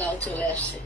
লাউ চলে আসছে।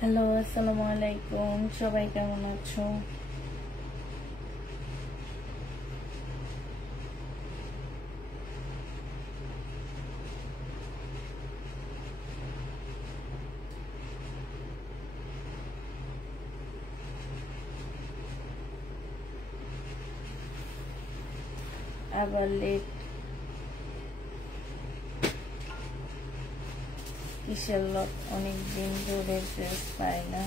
হ্যালো, আসসালামু আলাইকুম। সবাই কেমন আছো? আবার লেট কিসের লোক, অনেকদিন ধরে ড্রেস পাই না।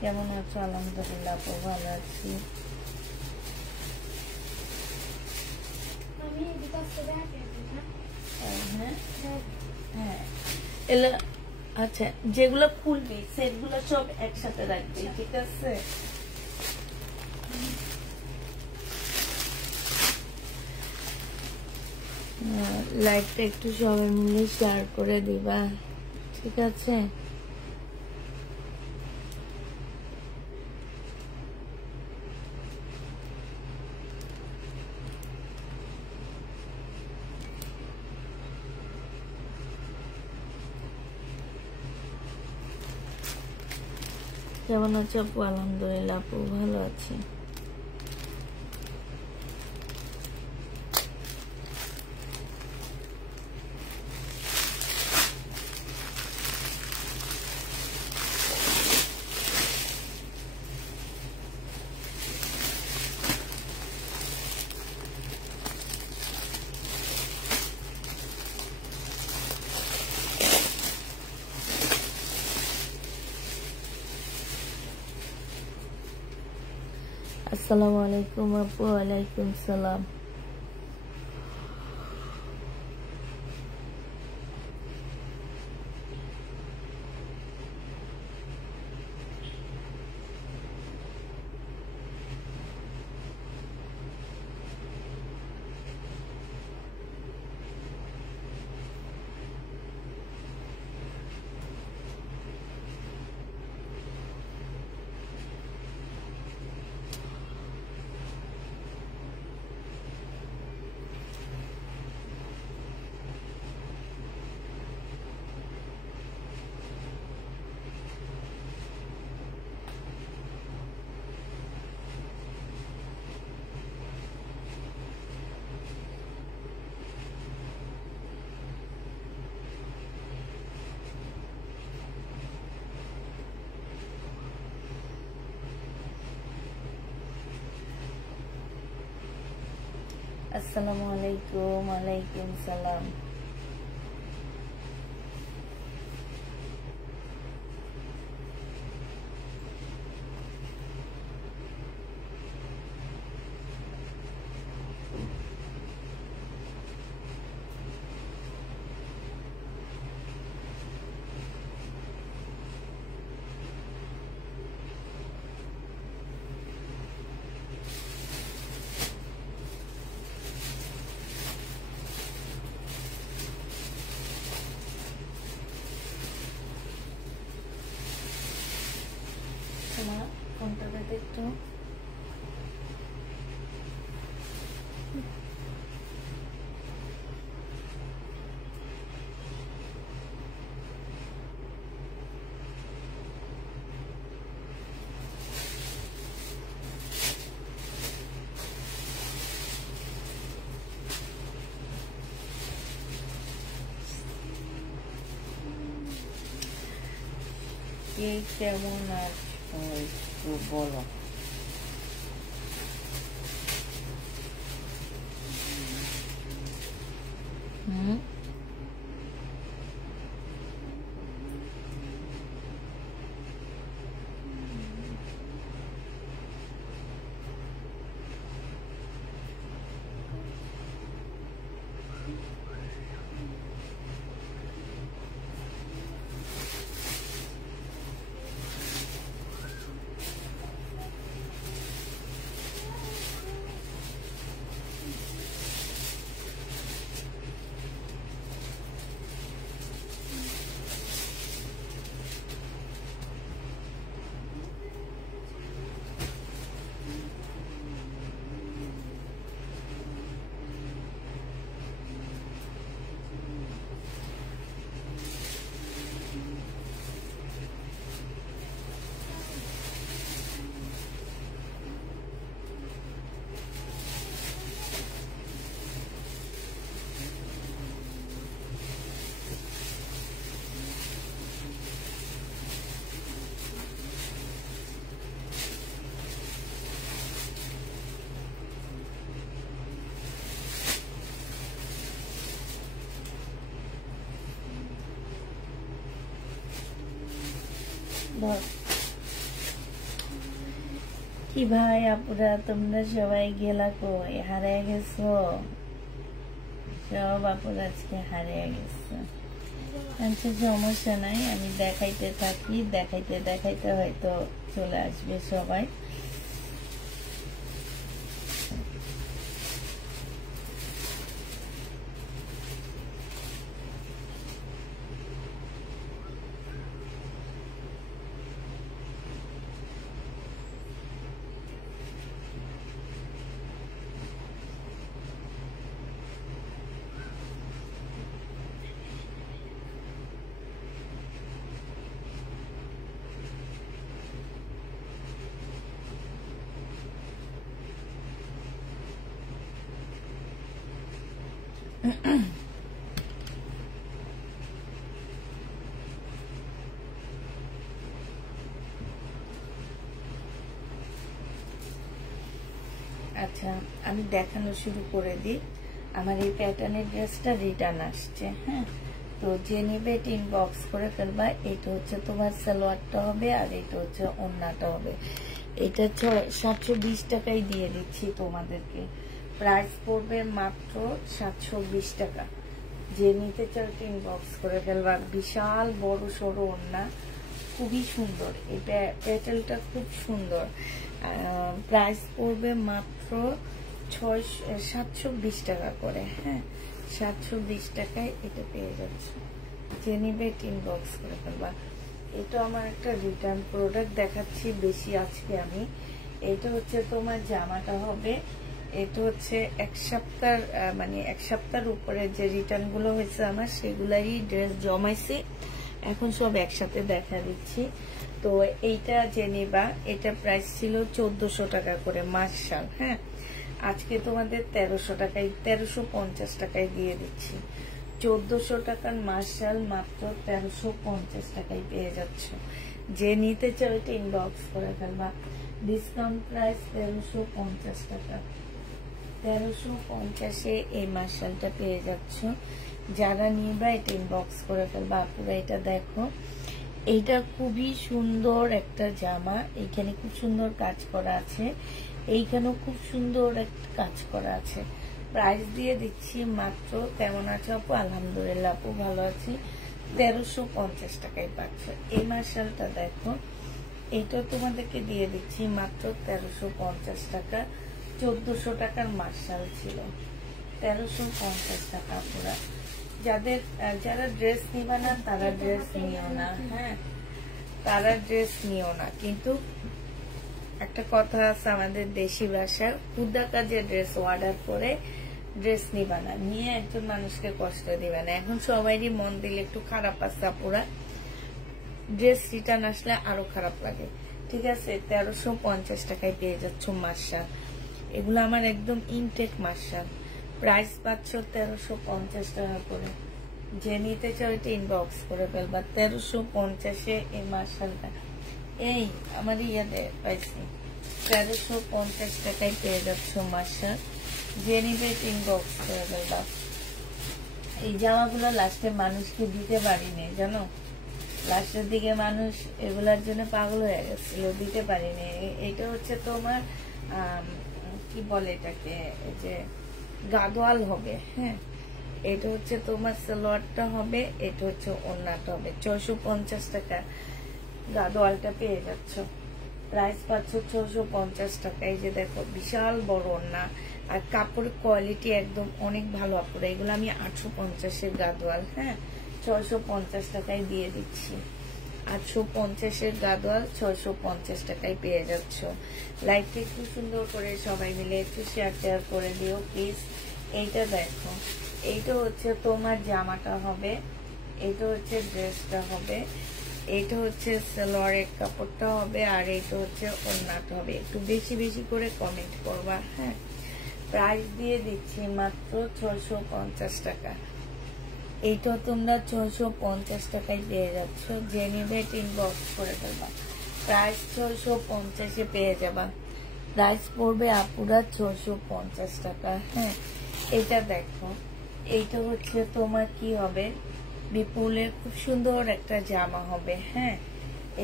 কেমন আছো? আলহামদুলিল্লাহ, আপু ভালো আছি। হ্যাঁ, এলা আচ্ছা, যেগুলো খুলবি সেগুলো সব একসাথে রাখবি, ঠিক আছে? লাইকটা একটু সবাই মিলে শেয়ার করে দিবা, ঠিক আছে? কেমন আছো আপু? আলহামদুলিল্লাহ আপু ভালো আছি। আসসালামু আলাইকুম আপু। ওয়ালাইকুম সালাম। আসসালামু আলাইকুম। ওয়ালাইকুম সালাম। তোমার ফোনটা দেখে একটু কে কেমন আছো একটু বলো। কি ভাই আপুরা, তোমরা সবাই গেলা কই? হারিয়ে গেছো সব আপুরা, আজকে হারিয়ে গেছে। আচ্ছা সমস্যা নাই, আমি দেখাইতে থাকি, দেখাইতে দেখাইতে হয়তো চলে আসবে সবাই। আচ্ছা আমি দেখানো শুরু করে দিই। আমার এই প্যাটার্নের ড্রেসটা রিটার্ন আসছে, হ্যাঁ, তো যে নেবে এটা ইনবক্স করে ফেলবা। এটা হচ্ছে তোমার সালোয়ারটা হবে আর এটা হচ্ছে ওড়নাটা হবে। এটা 720 টাকায় দিয়ে দিচ্ছি তোমাদেরকে। প্রাইস পড়বে মাত্র 720 টাকা। যে নিতে চাও ইনবক্স করে ফেলবা। বিশাল বড় সড়ো ওড়না, খুবই সুন্দর। এটা প্যাটেলটা খুব সুন্দর। প্রাইস পড়বে মাত্র 720 টাকা করে, হ্যাঁ, 720 টাকায় এটা পেয়ে যাচ্ছে। যে নিবে ইনবক্স করে ফেলবা। এটা আমার একটা রিটার্ন প্রোডাক্ট দেখাচ্ছি বেশি আজকে আমি। এটা হচ্ছে তোমার জামাটা হবে, এটা হচ্ছে এক সপ্তাহ, মানে এক সপ্তাহের উপরে যে রিটার্ন গুলো হয়েছে আমার, সেগুলাই ড্রেস জমাইছি, এখন সব একসাথে দেখা দিচ্ছি। তো এইটা যে নিবা, এটা প্রাইস ছিল 1400 টাকা করে মার্শাল, হ্যাঁ, আজকে তোমাদের 1300 টাকায়, 1350 টাকায় দিয়ে দিচ্ছি। 1400 টাকার মার্শাল মাত্র 1350 টাকায় পেয়ে যাচ্ছ। যে নিতে চাও এটা ইনবক্স করে ফেলবা। ডিসকাউন্ট প্রাইস 1350 টাকা, 1350-এ এই মার্শালটা পেয়ে যাচ্ছ। যারা নিবা এটা ইনবক্স করে ফেলবা। আপুরা এটা দেখো, এইটা খুবই সুন্দর একটা জামা। এইখানে খুব সুন্দর কাজ করা আছে, এইখানেও খুব সুন্দর একটা কাজ করা আছে। প্রাইস দিয়ে দিচ্ছি মাত্র, কেমন আছো আপু? আলহামদুলিল্লাহ আপু ভালো আছি। 1350 টাকায় পাচ্ছ এই মার্শালটা। দেখো এটা তোমাদেরকে দিয়ে দিচ্ছি মাত্র 1350 টাকা। 1400 টাকার মার্শাল ছিল, 1350 টাকা। পুরা যারা ড্রেস নিবা না তারা ড্রেস নিও না, হ্যাঁ তারা ড্রেস নিও না। কিন্তু একটা কথা আছে আমাদের দেশি ভাষার, ক্ষুদা কাজে ড্রেস অর্ডার করে ড্রেস নিবা না, নিয়ে একজন মানুষকে কষ্ট দিবা না। এখন সবাইরই মন দিলে একটু খারাপ আছে পুরা, ড্রেস রিটার্ন আসলে আরো খারাপ লাগে। ঠিক আছে, 1350 টাকায় পেয়ে যাচ্ছ মার্শাল। এগুলো আমার একদম ইনটেক মার্শাল। প্রাইস পাচ্ছ 1350 টাকা করে। যে নিতে চাও এটা ইনবক্স করে ফেলবা। 1350-এ এই মার্শালটা, এই আমার ইয়াতে পাইছি 1350 টাকায় পেয়ে যাচ্ছ মার্শাল। যে নিবে এটা ইনবক্স করে ফেলবা। এই জামাগুলো লাস্টে মানুষকে দিতে পারিনি জানো, লাস্টের দিকে মানুষ এগুলার জন্য পাগল হয়ে গেছিল, দিতে পারিনি। এটা হচ্ছে তোমার কি বলে এটাকে, যে গাদোয়াল হবে, হ্যাঁ এটা হচ্ছে তোমার সালোয়ারটা হবে, এটা হচ্ছে ওড়নাটা হবে। 650 টাকা গাদোয়ালটা পেয়ে যাচ্ছ। প্রাইস পাচ্ছ 650 টাকা। এই যে দেখো বিশাল বড় ওড়না, আর কাপড়ের কোয়ালিটি একদম অনেক ভালো। আপুরা এগুলো আমি 850-এর গাদোয়াল, হ্যাঁ 650 টাকায় দিয়ে দিচ্ছি। 850-এর গাদোয়াল 650 টাকায় পেয়ে যাচ্ছ। লাইভটা একটু সুন্দর করে সবাই মিলে একটু শেয়ার করে দিও প্লিজ। এইটা দেখো, এইটা হচ্ছে তোমার জামাটা হবে, এটা হচ্ছে ড্রেসটা হবে, এইটা হচ্ছে সালোয়ারের কাপড়টা হবে, আর এইটা হচ্ছে ওড়নাটা হবে। একটু বেশি বেশি করে কমেন্ট করবা, হ্যাঁ। প্রাইস দিয়ে দিচ্ছি মাত্র 650 টাকা। এইটা তোমরা 650 টাকায় পেয়ে যাচ্ছ। যে নিবে ইনবক্স করে ফেলবা। প্রাইস 650-এ পেয়ে যাবা। প্রাইস পড়বে আপুরা 650 টাকা, হ্যাঁ। এটা দেখো, এইটা হচ্ছে তোমার কি হবে, বিপুলের খুব সুন্দর একটা জামা হবে, হ্যাঁ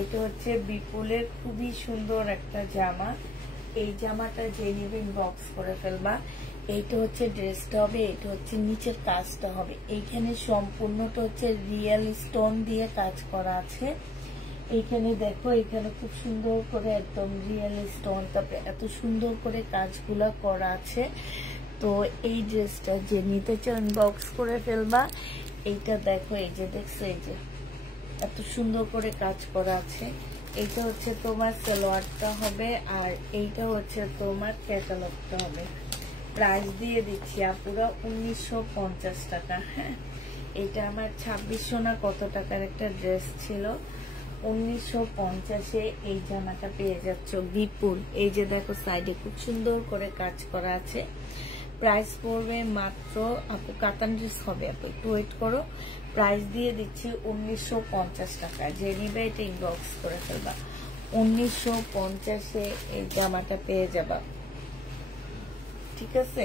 এটা হচ্ছে বিপুলের খুবই সুন্দর একটা জামা। এই জামাটা যে নিবে ইনবক্স করে ফেলবা। এইটা হচ্ছে ড্রেসটা হবে, এটা হচ্ছে নিচের কাজটা হবে। এইখানে সম্পূর্ণটা হচ্ছে রিয়েল স্টোন দিয়ে কাজ করা আছে। এইখানে দেখো, এখানে খুব সুন্দর করে একদম রিয়েল স্টোন, তারপরে এত সুন্দর করে কাজগুলা করা আছে। তো এই ড্রেসটা যে নিতে চাও ইনবক্স করে ফেলবা। এইটা দেখো, এই যে দেখছো, এই যে এত সুন্দর করে কাজ করা আছে। এইটা হচ্ছে তোমার সালোয়ারটা হবে, আর এইটা হচ্ছে তোমার ক্যাটালগটা হবে। প্রাইস দিয়ে দিচ্ছি আপুরা 1950 টাকা, হ্যাঁ। এটা আমার 2600 না কত টাকার একটা ড্রেস ছিল, 1950-এ এই জামাটা পেয়ে যাচ্ছ বিপুল। এই যে দেখো সাইডে খুব সুন্দর করে কাজ করা আছে। প্রাইস পড়বে মাত্র, আপু কাতান ড্রেস হবে, আপু একটু ওয়েট করো। প্রাইস দিয়ে দিচ্ছি 1950 টাকা। যে নিবে এটা ইনবক্স করে ফেলবা। 1950-এ এই জামাটা পেয়ে যাবা, ঠিক আছে।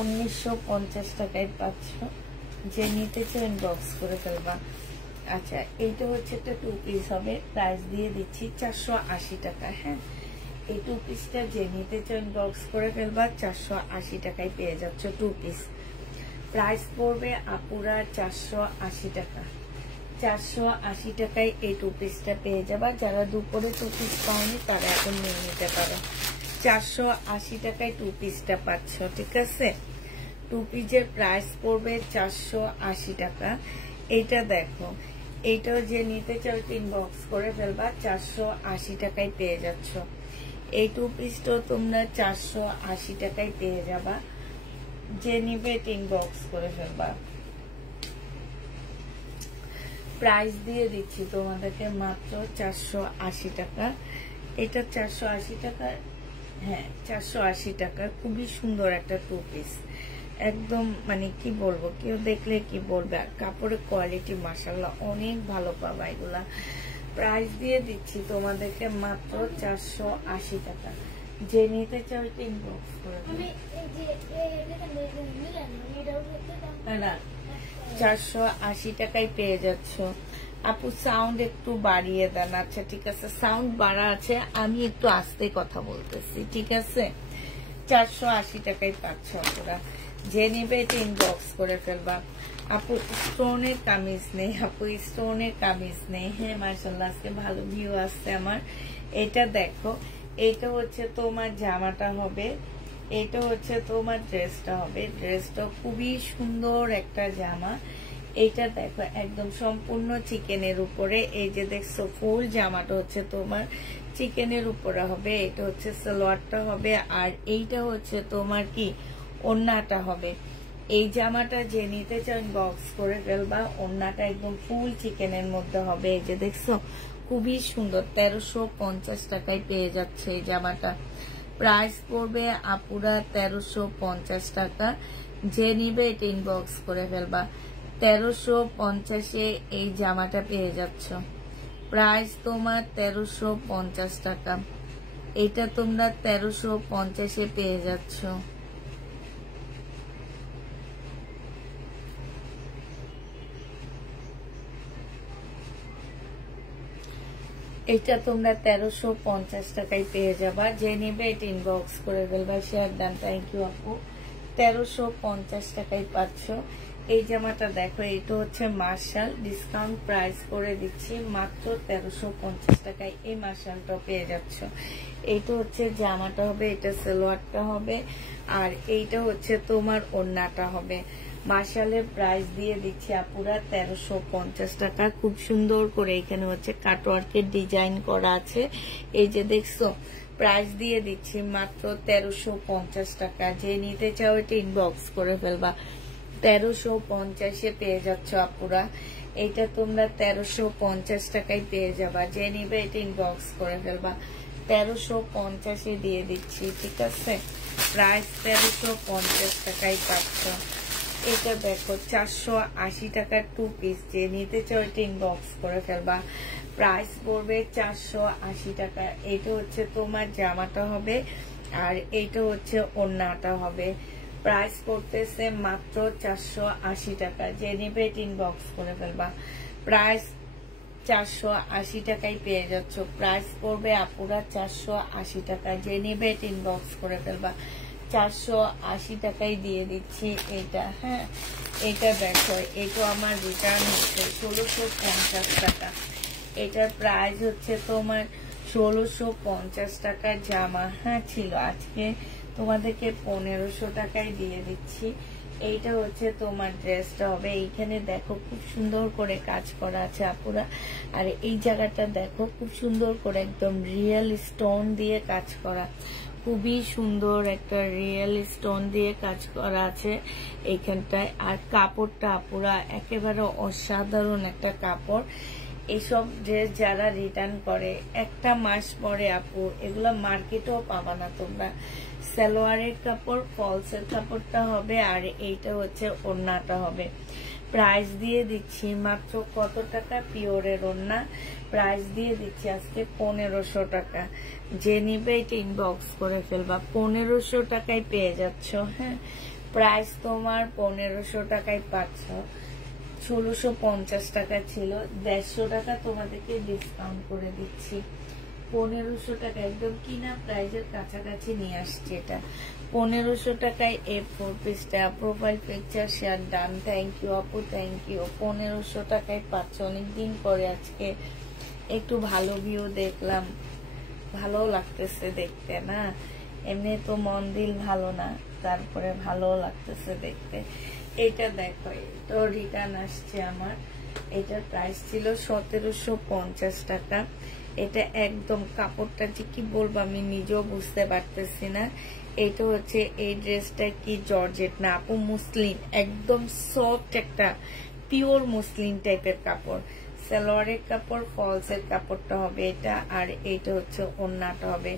1950 টাকায় পাচ্ছ। যে নিতে চাও ইনবক্স করে ফেলবা। আচ্ছা, এইটা হচ্ছে একটা 2 পিস হবে। প্রাইস দিয়ে দিচ্ছি 480 টাকা, হ্যাঁ। এই 2 পিসটা যে নিতে চাও ইনবক্স করে ফেলবা। 480 টাকায় পেয়ে যাচ্ছ 2 পিস। প্রাইস পড়বে আপুরা 480 টাকা। 480 টাকায় এই 2 পিসটা পেয়ে যাবা। যারা দুপুরে 2 পিস পাওনি তারা এখন নিয়ে নিতে পারো। 480 টাকায় 2 পিসটা পাচ্ছ, ঠিক আছে। 2 পিসের প্রাইস পড়বে 480 টাকা। এইটা দেখো, এইটাও যে নিতে চাও ইনবক্স করে ফেলবা। 480 টাকায় পেয়ে যাচ্ছ। এই 2 পিসটাও তোমরা 480 টাকায় পেয়ে যাবা। যে নিবে ইনবক্স করে ফেলবা। প্রাইস দিয়ে দিচ্ছি তোমাদেরকে মাত্র 480 টাকা। এটা 480 টাকা, হ্যাঁ 480 টাকা। খুবই সুন্দর একটা 2 পিস, একদম মানে কি বলবো, কেউ দেখলে কি বলবে। আর কাপড়ের কোয়ালিটি মাশাআল্লাহ অনেক ভালো পাবা এগুলা। প্রাইস দিয়ে দিচ্ছি তোমাদেরকে মাত্র 480 টাকা। যে নিতে চাও এটা ইনবক্স করে না 480 টাকায় পেয়ে যাচ্ছ। আপু সাউন্ড একটু বাড়িয়ে দেন। আচ্ছা ঠিক আছে, সাউন্ড বাড়া আছে, আমি একটু আস্তে কথা বলতেছি, ঠিক আছে। 480 টাকায় পাচ্ছ আপুরা, যে নিবে এটা ইনবক্স করে ফেলবা। আপু স্টোনের কামিজ নেই, আপু স্টোনের কামিজ নেই। হ্যাঁ মাশাআল্লাহ, আজকে ভালো ভিউ আসছে আমার। এটা দেখো, এটা হচ্ছে তোমার জামাটা হবে, এটা হচ্ছে তোমার ড্রেসটা হবে। ড্রেসটা খুবই সুন্দর একটা জামা। এইটা দেখো একদম সম্পূর্ণ চিকেনের উপরে, এই যে দেখছো ফুল জামাটা হচ্ছে তোমার চিকেনের উপরে হবে। এটা হচ্ছে সালোয়ারটা হবে, আর এইটা হচ্ছে তোমার কি ওড়নাটা হবে। এই জামাটা যে নিতে চাও বক্স করে ফেলবা। ওড়নাটা একদম ফুল চিকেনের মধ্যে হবে, এই যে দেখছো খুবই সুন্দর। 1350 টাকায় পেয়ে যাচ্ছে এই জামাটা। প্রাইস পড়বে আপুরা 1350 টাকা। যে নিবে এটা ইনবক্স করে ফেলবা। 1350-এ এই জামাটা পেয়ে যাচ্ছ। প্রাইস তোমার 1350 টাকা। এটা তোমরা 1350-এ পেয়ে যাচ্ছ। এটা তোমরা 1350 টাকায় পেয়ে যাবা। যে নিবে এটা ইনবক্স করে ফেলবা। শেয়ার ডান, থ্যাংক ইউ আপু। 1350 টাকায় পাচ্ছ এই জামাটা। দেখো এটা হচ্ছে মার্শাল, ডিসকাউন্ট প্রাইস করে দিচ্ছি মাত্র 1350 টাকায় এই মার্শালটা পেয়ে যাচ্ছ। এইটা হচ্ছে জামাটা হবে, এটা সালোয়ারটা হবে, আর এইটা হচ্ছে তোমার ওড়নাটা হবে। মার্শালের প্রাইস দিয়ে দিচ্ছি আপুরা 1350 টাকা। খুব সুন্দর করে এখানে হচ্ছে কাটওয়ার্কের ডিজাইন করা আছে, এই যে দেখছো। প্রাইস দিয়ে দিচ্ছি মাত্র 1350 টাকা। যে নিতে চাও এটা ইনবক্স করে ফেলবা। 1350-এ পেয়ে যাচ্ছ আপুরা। এটা তোমরা 1350 টাকায় পেয়ে যাবা। যে নিবে এটা ইনবক্স করে ফেলবা। 1350-এ দিয়ে দিচ্ছি, ঠিক আছে। প্রাইস 1350 টাকায় পাচ্ছ। এটা দেখো 480 টাকার 2 পিস। যে নিতে চাও এটা ইনবক্স করে ফেলবা। প্রাইস পড়বে 480 টাকা। এটা হচ্ছে তোমার জামাটা হবে, আর এইটা হচ্ছে ওড়নাটা হবে। প্রাইস পড়তেছে মাত্র 480 টাকা। যে নিবে এটা ইনবক্স করে ফেলবা। প্রাইস 480 টাকায় পেয়ে যাচ্ছ। প্রাইস পড়বে আপুরা 480 টাকা। যে নিবে এটা ইনবক্স করে ফেলবা। 480 টাকায় দিয়ে দিচ্ছি এটা। হ্যাঁ এটা দেখো, এটা আমার রিটার্ন হচ্ছে 1650 টাকা। এটার প্রাইস হচ্ছে তোমার 1650 টাকার জামা। হ্যাঁ ছিল, আজকে তোমাদেরকে 1500 টাকায় দিয়ে দিচ্ছি। এইটা হচ্ছে তোমার ড্রেসটা হবে। এইখানে দেখো খুব সুন্দর করে কাজ করা আছে আপুরা, আর এই জায়গাটা দেখো খুব সুন্দর করে একদম রিয়েল স্টোন দিয়ে কাজ করা। খুবই সুন্দর একটা রিয়েল স্টোন দিয়ে কাজ করা আছে এইখানটায়। আর কাপড়টা আপুরা একেবারে অসাধারণ একটা কাপড়। এইসব ড্রেস যারা রিটার্ন করে একটা মাস পরে আপু এগুলো মার্কেটেও পাবা না তোমরা। সালোয়ারের কাপড়, ফলসের কাপড়টা হবে, আর এইটা হচ্ছে ওড়নাটা হবে। প্রাইস দিয়ে দিচ্ছি মাত্র কত টাকা? পিওরের ওড়না প্রাইস দিয়ে দিচ্ছি আজকে 1500 টাকা। যে নিবে এটা ইনবক্স করে ফেলবা। 1500 টাকায় পেয়ে যাচ্ছ। হ্যাঁ প্রাইস তোমার 1500 টাকায় পাচ্ছ। 1650 টাকা ছিল, 150 টাকা তোমাদেরকে ডিসকাউন্ট করে দিচ্ছি। 1500 টাকা একদম কিনা প্রাইজের কাছাকাছি নিয়ে আসছে এটা। 1500 টাকায় এই 4 পিসটা। Profile picture share done, thank you আপু, থ্যাংক ইউ। 1500 টাকায় পাচ্ছ। অনেকদিন পরে আজকে একটু ভালো ভিউ দেখলাম, ভালো লাগতেছে দেখতে না। এমনি তো মন দিল ভালো না, তারপরে ভালো লাগতেছে দেখতে। এটা দেখো, তো রিটার্ন আসছে আমার। এটার প্রাইস ছিল 1750 টাকা। এটা একদম কাপড়টা যে কি বলবো আমি নিজেও বুঝতে পারতেছি না। এটা হচ্ছে এই ড্রেসটা কি জর্জেট না আপু, মুসলিম, একদম সফট একটা পিওর মুসলিম টাইপের কাপড়। সালোয়ারের কাপড়, ফলসের কাপড়টা হবে এটা, আর এইটা হচ্ছে ওড়নাটা হবে।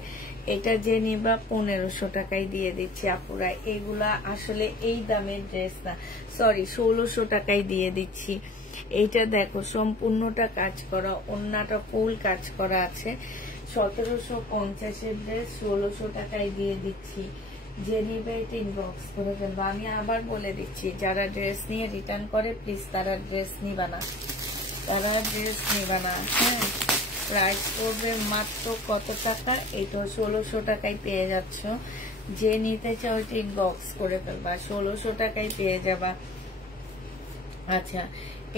এটা যে নিবা 1500 টাকায় দিয়ে দিচ্ছি আপুরা। এগুলা আসলে এই দামের ড্রেস না, সরি 1600 টাকায় দিয়ে দিচ্ছি। এইটা দেখো সম্পূর্ণটা কাজ করা, ওড়নাটা ফুল কাজ করা আছে। 1750-এর ড্রেস 1600 টাকায় দিয়ে দিচ্ছি। যে নিবে এটা ইনবক্স করে ফেলবো। আমি আবার বলে দিচ্ছি, যারা ড্রেস নিয়ে রিটার্ন করে প্লিজ তারা ড্রেস নিবা না, হ্যাঁ। প্রাইস পড়বে মাত্র কত টাকা? এটা 1600 টাকায় পেয়ে যাচ্ছ। যে নিতে চাও এটা ইনবক্স করে ফেলবা, 1600 টাকায় পেয়ে যাবা। আচ্ছা,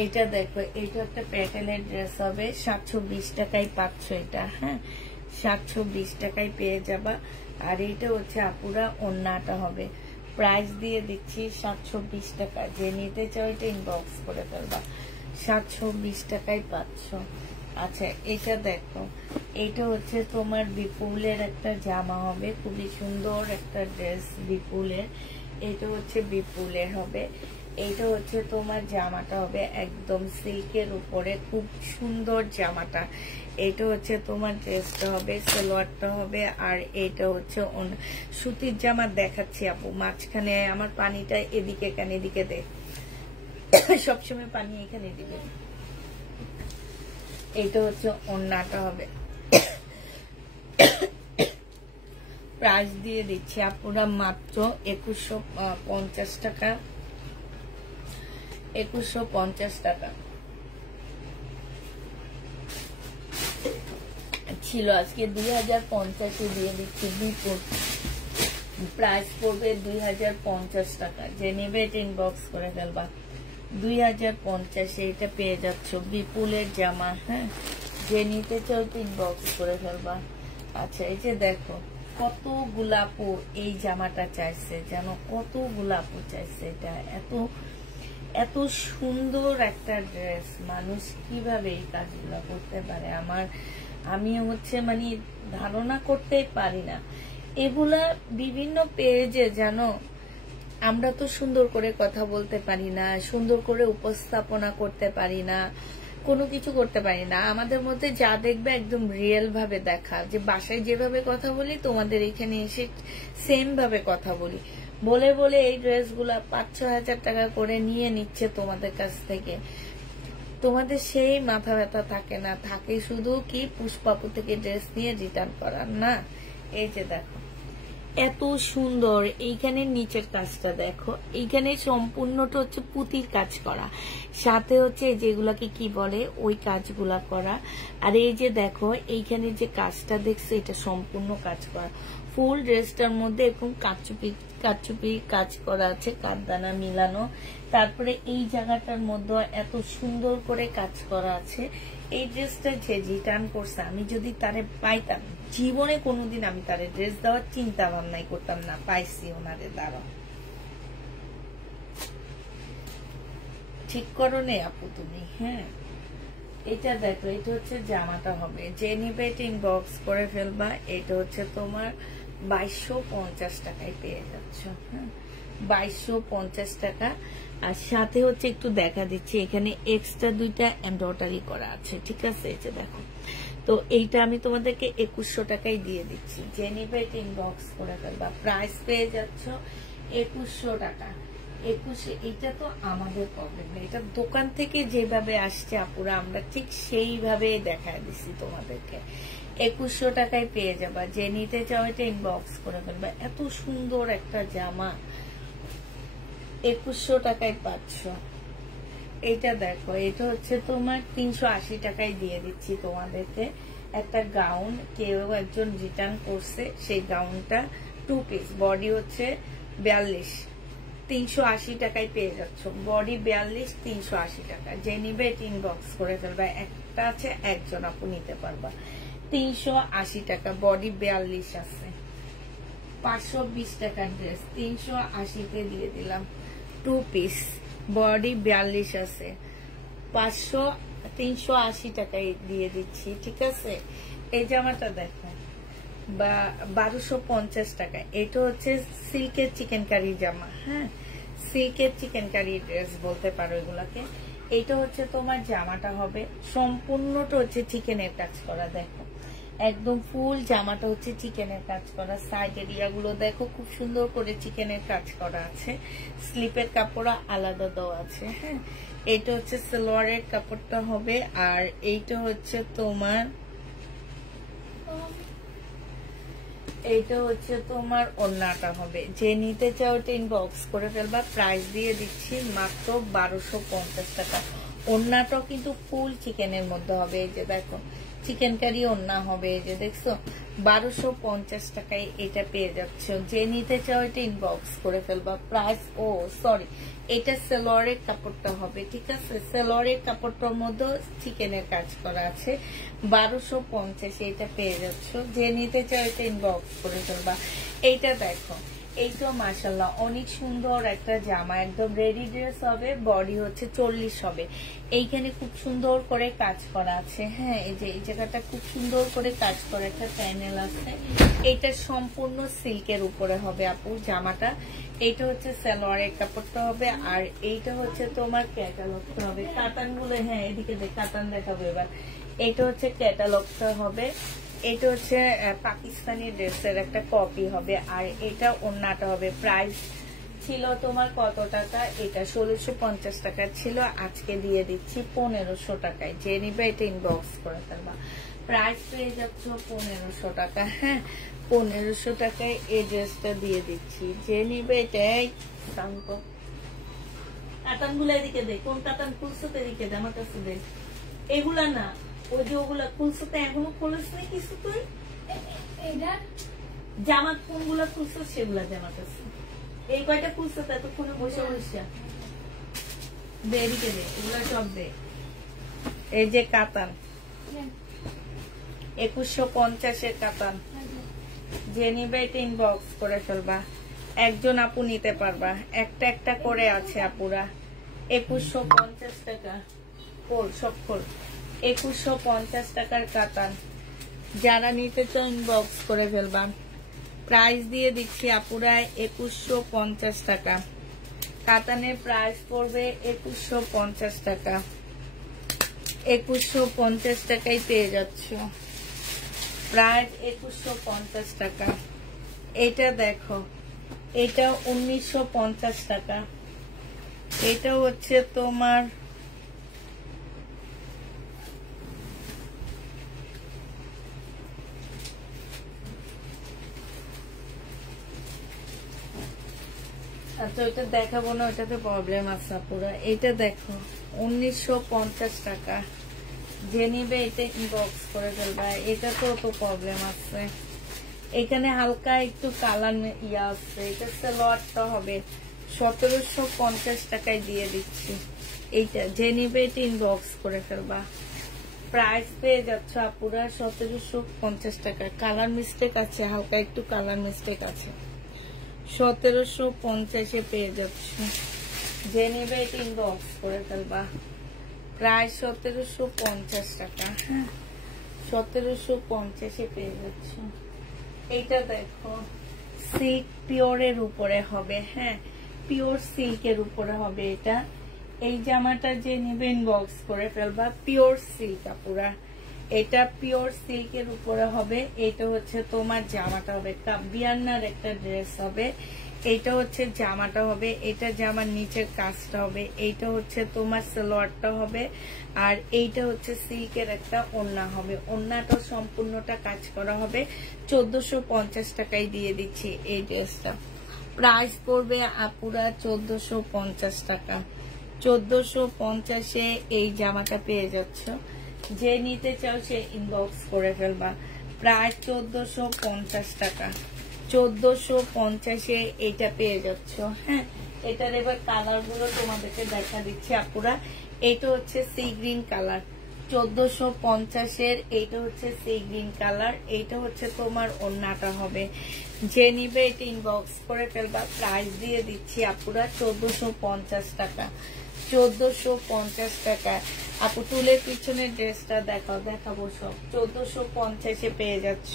এটা দেখো, এটা একটা প্যাটেলের ড্রেস হবে, 720 টাকায় পাচ্ছ এটা, হ্যাঁ, 720 টাকায় পেয়ে যাবা। আর এইটা হচ্ছে আপুরা ওন্নাটা হবে, প্রাইস দিয়ে দিচ্ছি 720 টাকা। যে নিতে চাও এটা ইনবক্স করে ফেলবা, 720 টাকায় পাচ্ছ। আচ্ছা, এটা দেখো, এটা হচ্ছে তোমার বিপুলের একটা জামা হবে, খুবই সুন্দর একটা ড্রেস বিপুলের। এটা হচ্ছে বিপুলের হবে, এইটা হচ্ছে তোমার জামাটা হবে একদম সিল্কের উপরে, খুব সুন্দর জামাটা। এটা হচ্ছে তোমার ড্রেসটা হবে, সালোয়ারটা হবে, আর এটা হচ্ছে সুতির জামা দেখাচ্ছি আপু। মাঝখানে আমার পানিটা এদিকে কেন, এদিকে দে, সবসময় পানি এখানে দিবে। এটা হচ্ছে ওন্নাটা হবে, প্রাইস দিয়ে দিচ্ছি আপুরা মাত্র 2150 টাকা, 2150 টাকা ছিল, আজকে 2050 দিয়ে দিচ্ছি। বিপুল প্রাইস পড়বে 2050 টাকা। যে নেবে এটা ইনবক্স করে ফেলবা, 2050 এটা পেয়ে যাচ্ছ বিপুলের জামা, হ্যাঁ। যে নিতে চাও ইনবক্স করে ফেলবা। আচ্ছা, এই যে দেখো, কতগুলা আপু এই জামাটা চাইছে, জানো কতগুলা আপু চাইছে এটা। এত সুন্দর একটা ড্রেস, মানুষ কিভাবে এই কাজগুলা করতে পারে, আমি হচ্ছে মানে ধারণা করতেই পারি না। এগুলা বিভিন্ন পেজে, জানো, আমরা তো সুন্দর করে কথা বলতে পারি না, সুন্দর করে উপস্থাপনা করতে পারি না, কোনো কিছু করতে পারি না। আমাদের মধ্যে যা দেখবে একদম রিয়েল ভাবে দেখা, যে বাসায় যেভাবে কথা বলি তোমাদের এখানে এসে সেম ভাবে কথা বলি, বলে বলে এই ড্রেসগুলা 5-6 হাজার টাকা করে নিয়ে নিচ্ছে তোমাদের কাছ থেকে। তোমাদের সেই মাথা ব্যথা থাকে না, থাকে শুধু কি পুষ্পাপু থেকে ড্রেস নিয়ে রিটার্ন করার না। এই যে দেখো, এত সুন্দর, এইখানে নিচের কাজটা দেখো, এইখানে সম্পূর্ণটা হচ্ছে পুঁতির কাজ করা, সাথে হচ্ছে যেগুলাকে কি বলে ওই কাজগুলা করা। আর এই যে দেখো, এইখানে যে কাজটা দেখছো এটা সম্পূর্ণ কাজ করা, ফুল ড্রেসটার মধ্যে এরকম কাচুপি কাজ করা আছে, কাঠদানা মিলানো। তারপরে এই জায়গাটার মধ্যে এত সুন্দর করে কাজ করা আছে। এই ড্রেসটা যে রিটার্ন করছে, আমি যদি তারে পাইতাম, জীবনে কোনোদিন আমি তারে ড্রেস দেওয়ার চিন্তা ভাবনাই করতাম না। পাইছি ওনারে দ্বারা, ঠিক করো নে আপু তুমি, হ্যাঁ। এটা দেখো, এটা হচ্ছে জামাটা হবে, যে নিবে এটা ইনবক্স করে ফেলবা। এটা হচ্ছে তোমার 2250 টাকায় পেয়ে যাচ্ছ, হ্যাঁ, 2250 টাকা। আর সাথে হচ্ছে একটু দেখা দিচ্ছি, এখানে এক্সট্রা 2টা এমব্রয়ডারি করা আছে, ঠিক আছে। এই যে দেখো, তো এইটা আমি তোমাদেরকে 2100 টাকায় দিয়ে দিচ্ছি। যে নিবে এটা ইনবক্স করে ফেলবা, প্রাইস পেয়ে যাচ্ছ 2100 টাকা। 2100, এটা তো আমাদের প্রবলেম না, এটা দোকান থেকে যেভাবে আসছে আপুরা, আমরা ঠিক সেইভাবে দেখায় দিচ্ছি তোমাদেরকে। 2100 টাকায় পেয়ে যাবা। যে নিতে চাও এটা ইনবক্স করে ফেলবা। এত সুন্দর একটা জামা 2100 টাকায় পাচ্ছ। এটা দেখো, এটা হচ্ছে তোমার 380 টাকায় দিয়ে দিচ্ছি তোমাদেরকে। একটা গাউন কেউ একজন রিটার্ন করছে, সেই গাউনটা 2 পিস, বডি হচ্ছে 42, 380 টাকায় পেয়ে যাচ্ছ। বডি 42, 380 টাকা। যে নিবে এটা ইনবক্স করে ফেলবা। একটা আছে, একজন আপু নিতে পারবা, 380 টাকা, বডি 42 আছে। 520 টাকার ড্রেস 380-তে দিয়ে দিলাম, 2 পিস, বডি 42 আছে, 380 টাকায় দিয়ে দিচ্ছি, ঠিক আছে। এই জামাটা দেখো, 1250 টাকা। এটা হচ্ছে সিল্কের চিকেন কারি জামা, হ্যাঁ, সিল্কের চিকেন কারি ড্রেস বলতে পারো এগুলাকে। এটা হচ্ছে তোমার জামাটা হবে, সম্পূর্ণটা হচ্ছে চিকেনের কাজ করা, দেখো একদম ফুল জামাটা হচ্ছে চিকেনের কাজ করা। সাইড এরিয়া গুলো দেখো, খুব সুন্দর করে চিকেনের কাজ করা আছে। স্লিপের কাপড় আলাদা দেওয়া আছে, হ্যাঁ। এটা হচ্ছে সালোয়ারের কাপড়টা হবে, আর এইটা হচ্ছে তোমার এইটা হচ্ছে তোমার ওড়নাটা হবে, যে নিতে চাও এটা ইনবক্স করে ফেলবা। প্রাইস দিয়ে দিচ্ছি মাত্র 1250 টাকা। ওড়নাটাও কিন্তু ফুল চিকেনের মধ্যে হবে, এই যে দেখো চিকেন কারি ওড়না হবে, এই যে দেখছো 1250 টাকায় এটা পেয়ে যাচ্ছ। যে নিতে চাও এটা ইনবক্স করে ফেলবা। প্রাইস সরি, এটা সেলোয়ারের কাপড়টা হবে, ঠিক আছে? সেলোয়ারের কাপড়টার মধ্যে চিকেনের কাজ করা আছে, 1250 এটা পেয়ে যাচ্ছ। যে নিতে চাও এটা ইনবক্স করে ফেলবা। এইটা দেখো, এইটা মাশাআল্লাহ অনেক সুন্দর একটা জামা, একদম রেডি ড্রেস হবে, বডি হচ্ছে 40 হবে। এইখানে খুব সুন্দর করে কাজ করা আছে, হ্যাঁ এই যে এই জায়গাটা খুব সুন্দর করে কাজ করা একটা প্যানেল আছে। এটা সম্পূর্ণ সিল্কের উপরে হবে আপু জামাটা। এইটা হচ্ছে সালোয়ারের কাপড়টা হবে, আর এইটা হচ্ছে তোমার ক্যাটালগটা হবে। কাতানগুলো হ্যাঁ এদিকে কাতান দেখাবো এবার। এইটা হচ্ছে ক্যাটালগটা হবে, এটা হচ্ছে পাকিস্তানি ড্রেসের একটা কপি হবে, আর এটা ওড়নাটা হবে। প্রাইস ছিল তোমার কত টাকা? এটা 1650 টাকা ছিল, আজকে দিয়ে দিচ্ছি 1500 টাকায়। যে নিবে এটা ইনবক্স করে ফেলবা। প্রাইস পেয়ে যাচ্ছ 1500 টাকা, হ্যাঁ 1500 টাকায় এই ড্রেসটা দিয়ে দিচ্ছি। যে নিবে এটাই কাতানগুলো এদিকে দে, কোন কাতান খুলছো এদিকে দে, আমার কাছে দে। এগুলা না, ওই যে ওগুলা খুলছো তো এখনো খোলস না কিছু তুই? জামা কোনগুলা খুলছো সেগুলা জামা কাছে। এই কয়টা খুলছো তো এতক্ষণে বসে বসে দে, এদিকে দে, এগুলা সব দে। এই যে কাতান 2150 কাতান। যে নিবে এটা ইনবক্স করে ফেলবা। একজন আপু নিতে পারবা, একটা একটা করে আছে আপুরা। 2150 টাকা খোল, সব খোল। 2150 টাকার কাতান। যারা নিতে চাও ইনবক্স করে ফেলবা। প্রাইস দিয়ে দিচ্ছি আপুরা 2150 টাকা। কাতানের প্রাইস পড়বে 2150 টাকা। 2150 টাকায় পেয়ে যাচ্ছ। প্রাইস 2150 টাকা। এটা দেখো, এটা 1950 টাকা। এটা হচ্ছে তোমার আচ্ছা ওইটা দেখাবো না, ওইটাতে প্রবলেম আছে পুরো। এটা দেখো 1950 টাকা। যে নিবে এটা ইনবক্স করে ফেলবা। এটা তো প্রবলেম আছে, এখানে হালকা একটু কালার ইয়া আছে। এটা সালোয়ারটা হবে 1750 টাকায় দিয়ে দিচ্ছি। এইটা যে নিবে এটা ইনবক্স করে ফেলবা। প্রাইস পেয়ে যাচ্ছ আপুরা 1750 টাকা। কালার মিস্টেক আছে, হালকা একটু কালার মিস্টেক আছে। 1750 পেয়ে যাচ্ছ। যে নেবে এটা ইনবক্স করে ফেলবা। প্রায় 1750 টাকা, হ্যাঁ 1750 পেয়ে যাচ্ছ। এইটা দেখো সিল্ক পিওরের উপরে হবে, হ্যাঁ পিওর সিল্কের উপরে হবে এটা। এই জামাটা যে নেবে ইনবক্স করে ফেলবা। পিওর সিল্ক আপুরা, এটা পিওর সিল্কের উপরে হবে। এটা হচ্ছে তোমার জামাটা হবে, বিয়ান্নার একটা ড্রেস হবে। এইটা হচ্ছে জামাটা হবে, এটা জামার নিচের কাজটা হবে। এইটা হচ্ছে তোমার সালোয়ারটা হবে, আর এইটা হচ্ছে সিল্কের একটা ওড়না হবে। ওড়নাটা সম্পূর্ণটা কাজ করা হবে। 1450 টাকায় দিয়ে দিচ্ছি এই ড্রেসটা। প্রাইস পড়বে আপুরা 1450 টাকা। 1450 এই জামাটা পেয়ে যাচ্ছ। যে নিতে চাও সে ইনবক্স করে ফেলবা। প্রায় 1450 টাকা। 1450 এইটা পেয়ে যাচ্ছ, হ্যাঁ। এটার এবার কালার গুলো তোমাদেরকে দেখা দিচ্ছি আপুরা। এইটা হচ্ছে সি গ্রিন কালার, 1450 এইটা হচ্ছে সি গ্রিন কালার। এইটা হচ্ছে তোমার ওড়নাটা হবে। যে নিবে এটা ইনবক্স করে ফেলবা। প্রাইস দিয়ে দিচ্ছি আপুরা 1450 টাকা। 1450 টাকা। আপু টুলের পিছনের ড্রেসটা দেখাবো সব। 1450 পেয়ে যাচ্ছ।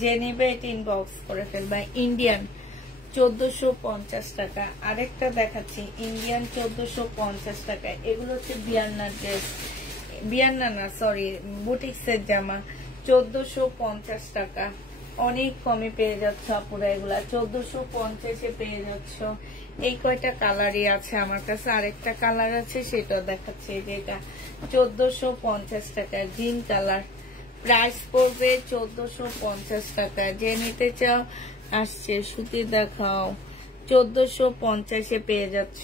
যে নিবে এটা ইনবক্স করে ফেলবা। ইন্ডিয়ান 1450 টাকা। আরেকটা দেখাচ্ছি ইন্ডিয়ান 1450 টাকা। এগুলো হচ্ছে বিয়ান্নার ড্রেস, বিয়ান্না না সরি বুটিক্সের জামা। 1450 টাকা। অনেক কমে পেয়ে যাচ্ছ আপুরা এগুলা। 1450 পেয়ে যাচ্ছ। এই কয়টা কালারই আছে আমার কাছে, আরেকটা কালার আছে সেটা দেখাচ্ছে। যেটা 1450 টাকা গ্রিন কালার। প্রাইস পড়বে 1450 টাকা। যে নিতে চাও আসছে, সুতি দেখাও, 1450-এ পেয়ে যাচ্ছ।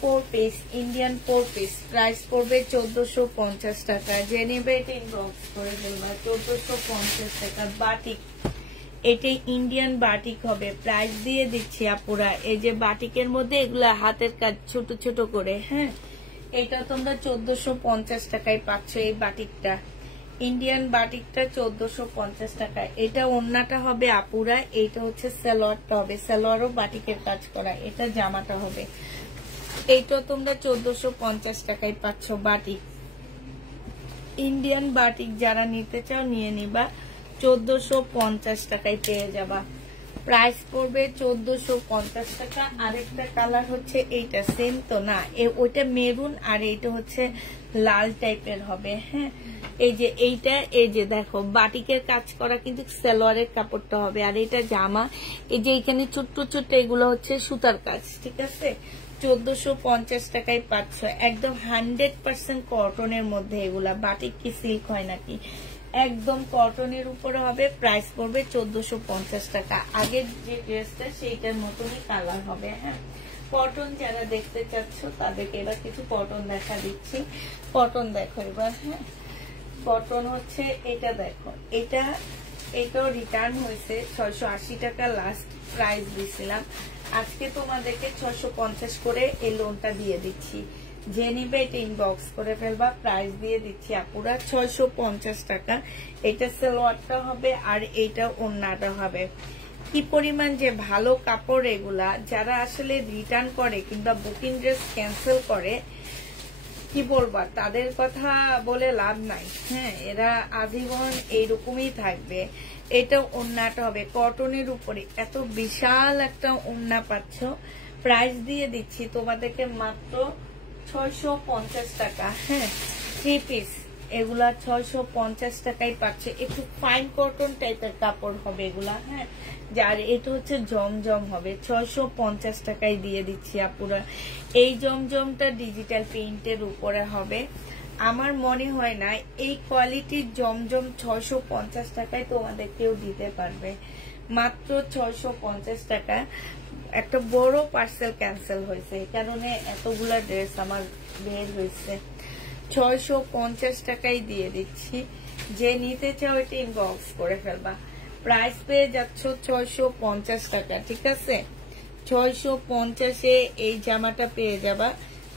4 পিস ইন্ডিয়ান 4 পিস, প্রাইস পড়বে 1450 টাকা। যে নিবে এটা ইনবক্স করে ফেলবা, 1450 টাকা। বাটিক, এটা ইন্ডিয়ান বাটিক হবে, প্রাইস দিয়ে দিচ্ছি আপুরা। এই যে বাটিকের মধ্যে এগুলা হাতের কাজ ছোট ছোট করে, হ্যাঁ, এটা তোমরা 1450 টাকায় পাচ্ছ। এই বাটিকটা, ইন্ডিয়ান বাটিকটা 1450 টাকা। এটা ওড়নাটা হবে আপুরা, এইটা হচ্ছে সালোয়ারটা হবে, সালোয়ারও বাটিকের কাজ করা। এটা জামাটা হবে, এইটা তোমরা 1450 টাকায় পাচ্ছ। বাটিক, ইন্ডিয়ান বাটিক যারা নিতে চাও নিয়ে নিবা, 1450 টাকায় পেয়ে যাবা। প্রাইস পড়বে 1450 টাকা। আরেকটা কালার হচ্ছে এইটা, সেম তো না, ওইটা মেরুন আর এইটা হচ্ছে লাল টাইপের হবে, হ্যাঁ। এই যে এইটা, এই যে দেখো বাটিকের কাজ করা, কিন্তু সালোয়ারের কাপড়টা হবে। আর এটা জামা, এই যে এখানে ছোট্ট ছোট্ট এগুলো হচ্ছে সুতার কাজ, ঠিক আছে। 1450 টাকায় পাচ্ছ, একদম 100% কটনের মধ্যে। এগুলা বাটিক কি সিল্ক হয় নাকি, একদম কটনের উপরে হবে। প্রাইস পড়বে 1450 টাকা। আগের যে ড্রেসটা সেইটার মতনই কালার হবে, হ্যাঁ। কটন যারা দেখতে চাচ্ছ তাদেরকে এবার কিছু কটন দেখা দিচ্ছি। কটন দেখো এবার, হ্যাঁ। কটন হচ্ছে এটা দেখো, এটাও রিটার্ন হয়েছে। 680 টাকা লাস্ট প্রাইস দিছিলাম, আজকে তোমাদেরকে 650 করে এই লোনটা দিয়ে দিচ্ছি। যে নিবে এটা ইনবক্স করে ফেলবা, প্রাইস দিয়ে দিচ্ছি আপুরা 650 টাকা। এটা সালোয়ারটা হবে আর এইটা ওড়নাটা হবে। কি পরিমাণ যে ভালো কাপড় এগুলা। যারা আসলে রিটার্ন করে কিংবা বুকিং ড্রেস ক্যান্সেল করে, কি বলবা, তাদের কথা বলে লাভ নাই, হ্যাঁ। এরা আজীবন এইরকমই থাকবে। এটা ওড়নাটা হবে কটনের উপরে, এত বিশাল একটা ওড়না পাচ্ছ। প্রাইস দিয়ে দিচ্ছি তোমাদেরকে মাত্র 650 টাকা, হ্যাঁ। 3 পিস এগুলা 650 টাকায় পাচ্ছে। একটু ফাইন কটন টাইপের কাপড় হবে এগুলা, হ্যাঁ। যার এটা হচ্ছে জমজম হবে, 650 টাকায় দিয়ে দিচ্ছি আপুরা। এই জমজমটা ডিজিটাল প্রিন্টের উপরে হবে। আমার মনে হয় না এই কোয়ালিটির জমজম 650 টাকায় তোমাদের কেউ দিতে পারবে। মাত্র 650 টাকা। একটা বড় পার্সেল ক্যান্সেল হয়েছে, এই কারণে এতগুলা ড্রেস আমার বের হয়েছে। 650 টাকায় দিয়ে দিচ্ছি। যে নিতে চাও এটা ইনবক্স করে ফেলবা। প্রাইস পেয়ে যাচ্ছ 650 টাকা, ঠিক আছে। 650-এ এই জামাটা পেয়ে যাবা।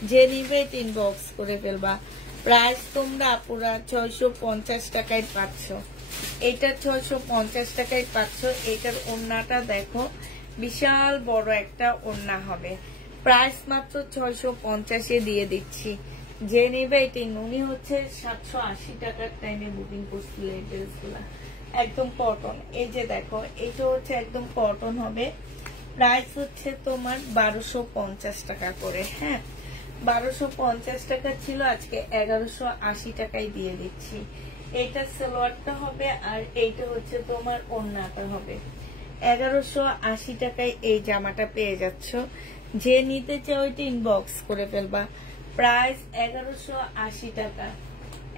যে নিবে এটা ইনবক্স করে ফেলবা। প্রাইস তোমরা পুরা 650 টাকায় পাচ্ছ। এটা 650 টাকায় পাচ্ছ। এটার ওড়নাটা দেখো, বিশাল বড় একটা ওড়না হবে। প্রাইস মাত্র 650-এ দিয়ে দিচ্ছি। যে নেবে এটা, উনি হচ্ছে 780 টাকার টাইমে বুকিং করছিল এই ড্রেসগুলা, একদম কটন। এই যে দেখো, এটা হচ্ছে একদম কটন হবে। প্রাইস হচ্ছে তোমার 1250 টাকা করে, হ্যাঁ। 1250 টাকা ছিল, আজকে 1180 টাকায় দিয়ে দিচ্ছি। এটা সালোয়ারটা হবে আর এইটা হচ্ছে তোমার ওড়নাটা হবে। 1180 টাকায় এই জামাটা পেয়ে যাচ্ছ। যে নিতে চাও ওইটা ইনবক্স করে ফেলবা। প্রাইস 1180 টাকা।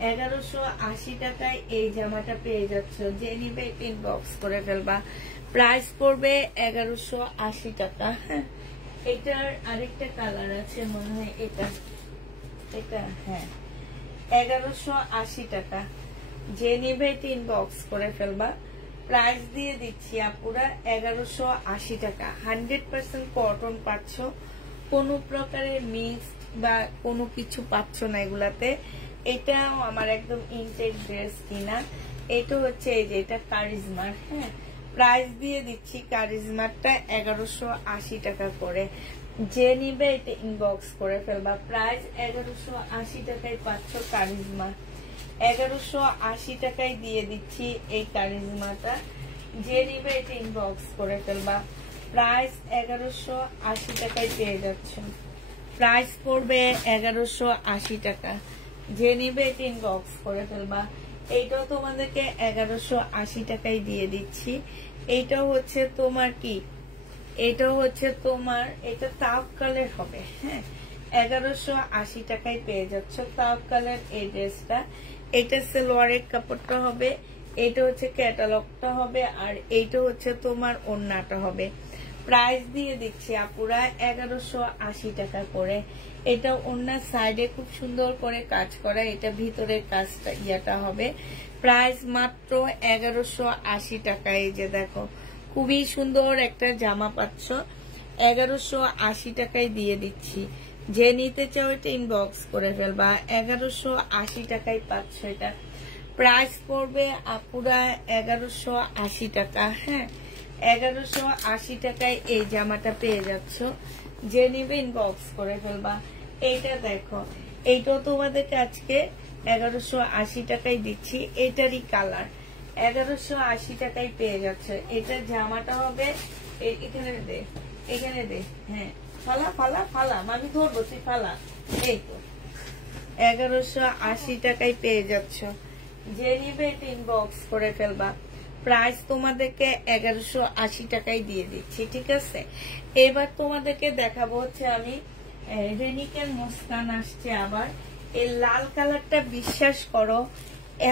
1180 টাকায় এই জামাটা পেয়ে যাচ্ছ। যে নিবে ইনবক্স করে ফেলবা। প্রাইস পড়বে 1180 টাকা, হ্যাঁ। এটার আরেকটা কালার আছে মনে হয়, এটা হ্যাঁ, 1180 টাকা। যে নিবে ইনবক্স করে ফেলবা। প্রাইস দিয়ে দিচ্ছি আপুরা 1180 টাকা। 100% কটন পাচ্ছ, কোনো প্রকারের মিক্সড বা কোনো কিছু পাচ্ছ না এগুলাতে। এটাও আমার একদম ইনটেক ড্রেস কিনা। এটা হচ্ছে এই যে, এটা কারিজমার, হ্যাঁ। প্রাইস দিয়ে দিচ্ছি কারিজমারটা 1180 টাকা করে। যে নিবে এটা ইনবক্স করে ফেলবা। প্রাইস 1180 টাকায় পাচ্ছ কারিজমা। 1180 টাকায় দিয়ে দিচ্ছি এই কারিজমাটা। যে নিবে এটা ইনবক্স করে ফেলবা। প্রাইস 1180 টাকায় পেয়ে যাচ্ছ। প্রাইস পড়বে 1180 টাকা। যে নিবে এটা ইনবক্স করে ফেলবা। এইটাও তোমাদেরকে 1180 টাকায় দিয়ে দিচ্ছি। এইটাও হচ্ছে তোমার কি, এটাও হচ্ছে তোমার, এটা তাপ কালার হবে, হ্যাঁ। 1180 টাকায় পেয়ে যাচ্ছ তাওয়াক্কালের এই ড্রেসটা। এটা সালোয়ারের কাপড়টা হবে, এটা হচ্ছে ক্যাটালগটা হবে, আর এইটা হচ্ছে তোমার ওড়নাটা হবে। প্রাইস দিয়ে দিচ্ছি আপুরা 1180 টাকা করে। এটা ওড়নার সাইডে খুব সুন্দর করে কাজ করা, এটা ভিতরের কাজটা ইয়াটা হবে। প্রাইস মাত্র 1180 টাকা। এই যে দেখো খুবই সুন্দর একটা জামা পাচ্ছ, 1180 টাকায় দিয়ে দিচ্ছি। যে নিতে চাও এটা ইনবক্স করে ফেলবা, 1180 টাকায় পাচ্ছ। এটা প্রাইস পড়বে আপুরা 1180 টাকা। হ্যাঁ, 1180 টাকায় এই জামাটা পেয়ে যাচ্ছ। যে নিবে ইনবক্স করে ফেলবা। এইটা দেখো, এইটাও তোমাদেরকে আজকে 1180 টাকায় দিচ্ছি। এটারই কালার 1180 টাকায় পেয়ে যাচ্ছে। এটা জামাটা হবে, এখানে দে, এখানে দে, হ্যাঁ ফালা ফালা ফালা, আমি ধরবো তুই ফালা। এই তো 1180 টাকায় পেয়ে যাচ্ছ। যে নিবে এটা ইনবক্স করে ফেলবা। প্রাইস তোমাদেরকে 1180 টাকায় দিয়ে দিচ্ছি, ঠিক আছে। এবার তোমাদেরকে দেখাবো হচ্ছে আমি রেনিকের মুস্কান আসছে আবার। এই লাল কালারটা বিশ্বাস করো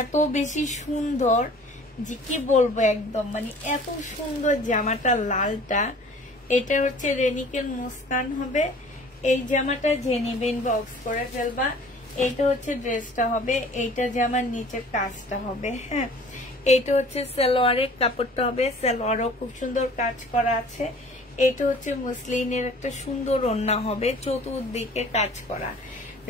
এত বেশি সুন্দর যে কি বলবো, একদম মানে এত সুন্দর জামাটা লালটা। এটা হচ্ছে রেনিকের মুস্কান হবে। এই জামাটা যে নিবে ইনবক্স করে ফেলবা। এইটা হচ্ছে ড্রেসটা হবে, এইটা জামার নিচের কাজটা হবে। হ্যাঁ, এইটা হচ্ছে সালোয়ারের কাপড়টা হবে, সালোয়ারও খুব সুন্দর কাজ করা আছে। এটা হচ্ছে মুসলিনের একটা সুন্দর ওড়না হবে, চতুর্দিকে কাজ করা।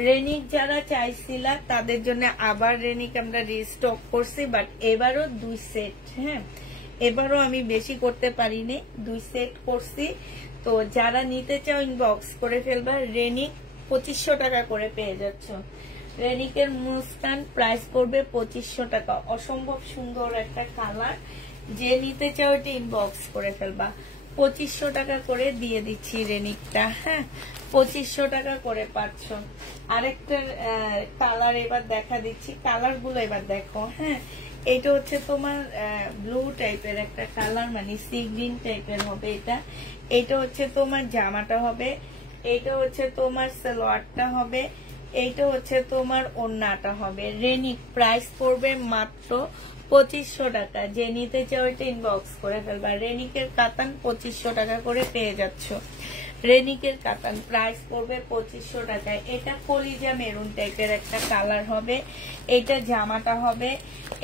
রেনিক যারা চাইছিলা তাদের জন্য আবার রেনিক আমরা রিস্টক করছি, বাট এবারও 2 সেট। হ্যাঁ, এবারও আমি বেশি করতে পারিনি, 2 সেট করছি। তো যারা নিতে চাও ইনবক্স করে ফেলবা। রেনিক 2500 টাকা করে পেয়ে যাচ্ছ। রেনিকের মুস্কান প্রাইস পড়বে 2500 টাকা। অসম্ভব সুন্দর একটা কালার। যে নিতে চাও এটা ইনবক্স করে ফেলবা। 2500 টাকা করে দিয়ে দিচ্ছি রেনিকটা। হ্যাঁ, 2500 টাকা করে পাচ্ছ। আরেকটা কালার এবার দেখা দিচ্ছি, কালার গুলো এবার দেখো। হ্যাঁ, এটা হচ্ছে তোমার ব্লু টাইপের একটা কালার, মানে সি গ্রিন টাইপের হবে এটা। এটা হচ্ছে তোমার জামাটা হবে, এইটা হচ্ছে তোমার সালোয়ারটা হবে, এইটা হচ্ছে তোমার ওড়নাটা হবে। রেনিক প্রাইস পড়বে মাত্র 2500 টাকা। যে নিতে চাও এটা ইনবক্স করে ফেলবা। রেনিকের কাতান 2500 টাকা করে পেয়ে যাচ্ছ। রেনিকের কাতান প্রাইস পড়বে 2500 টাকায়। এটা কলিজা মেরুন টাইপের একটা কালার হবে। এটা জামাটা হবে,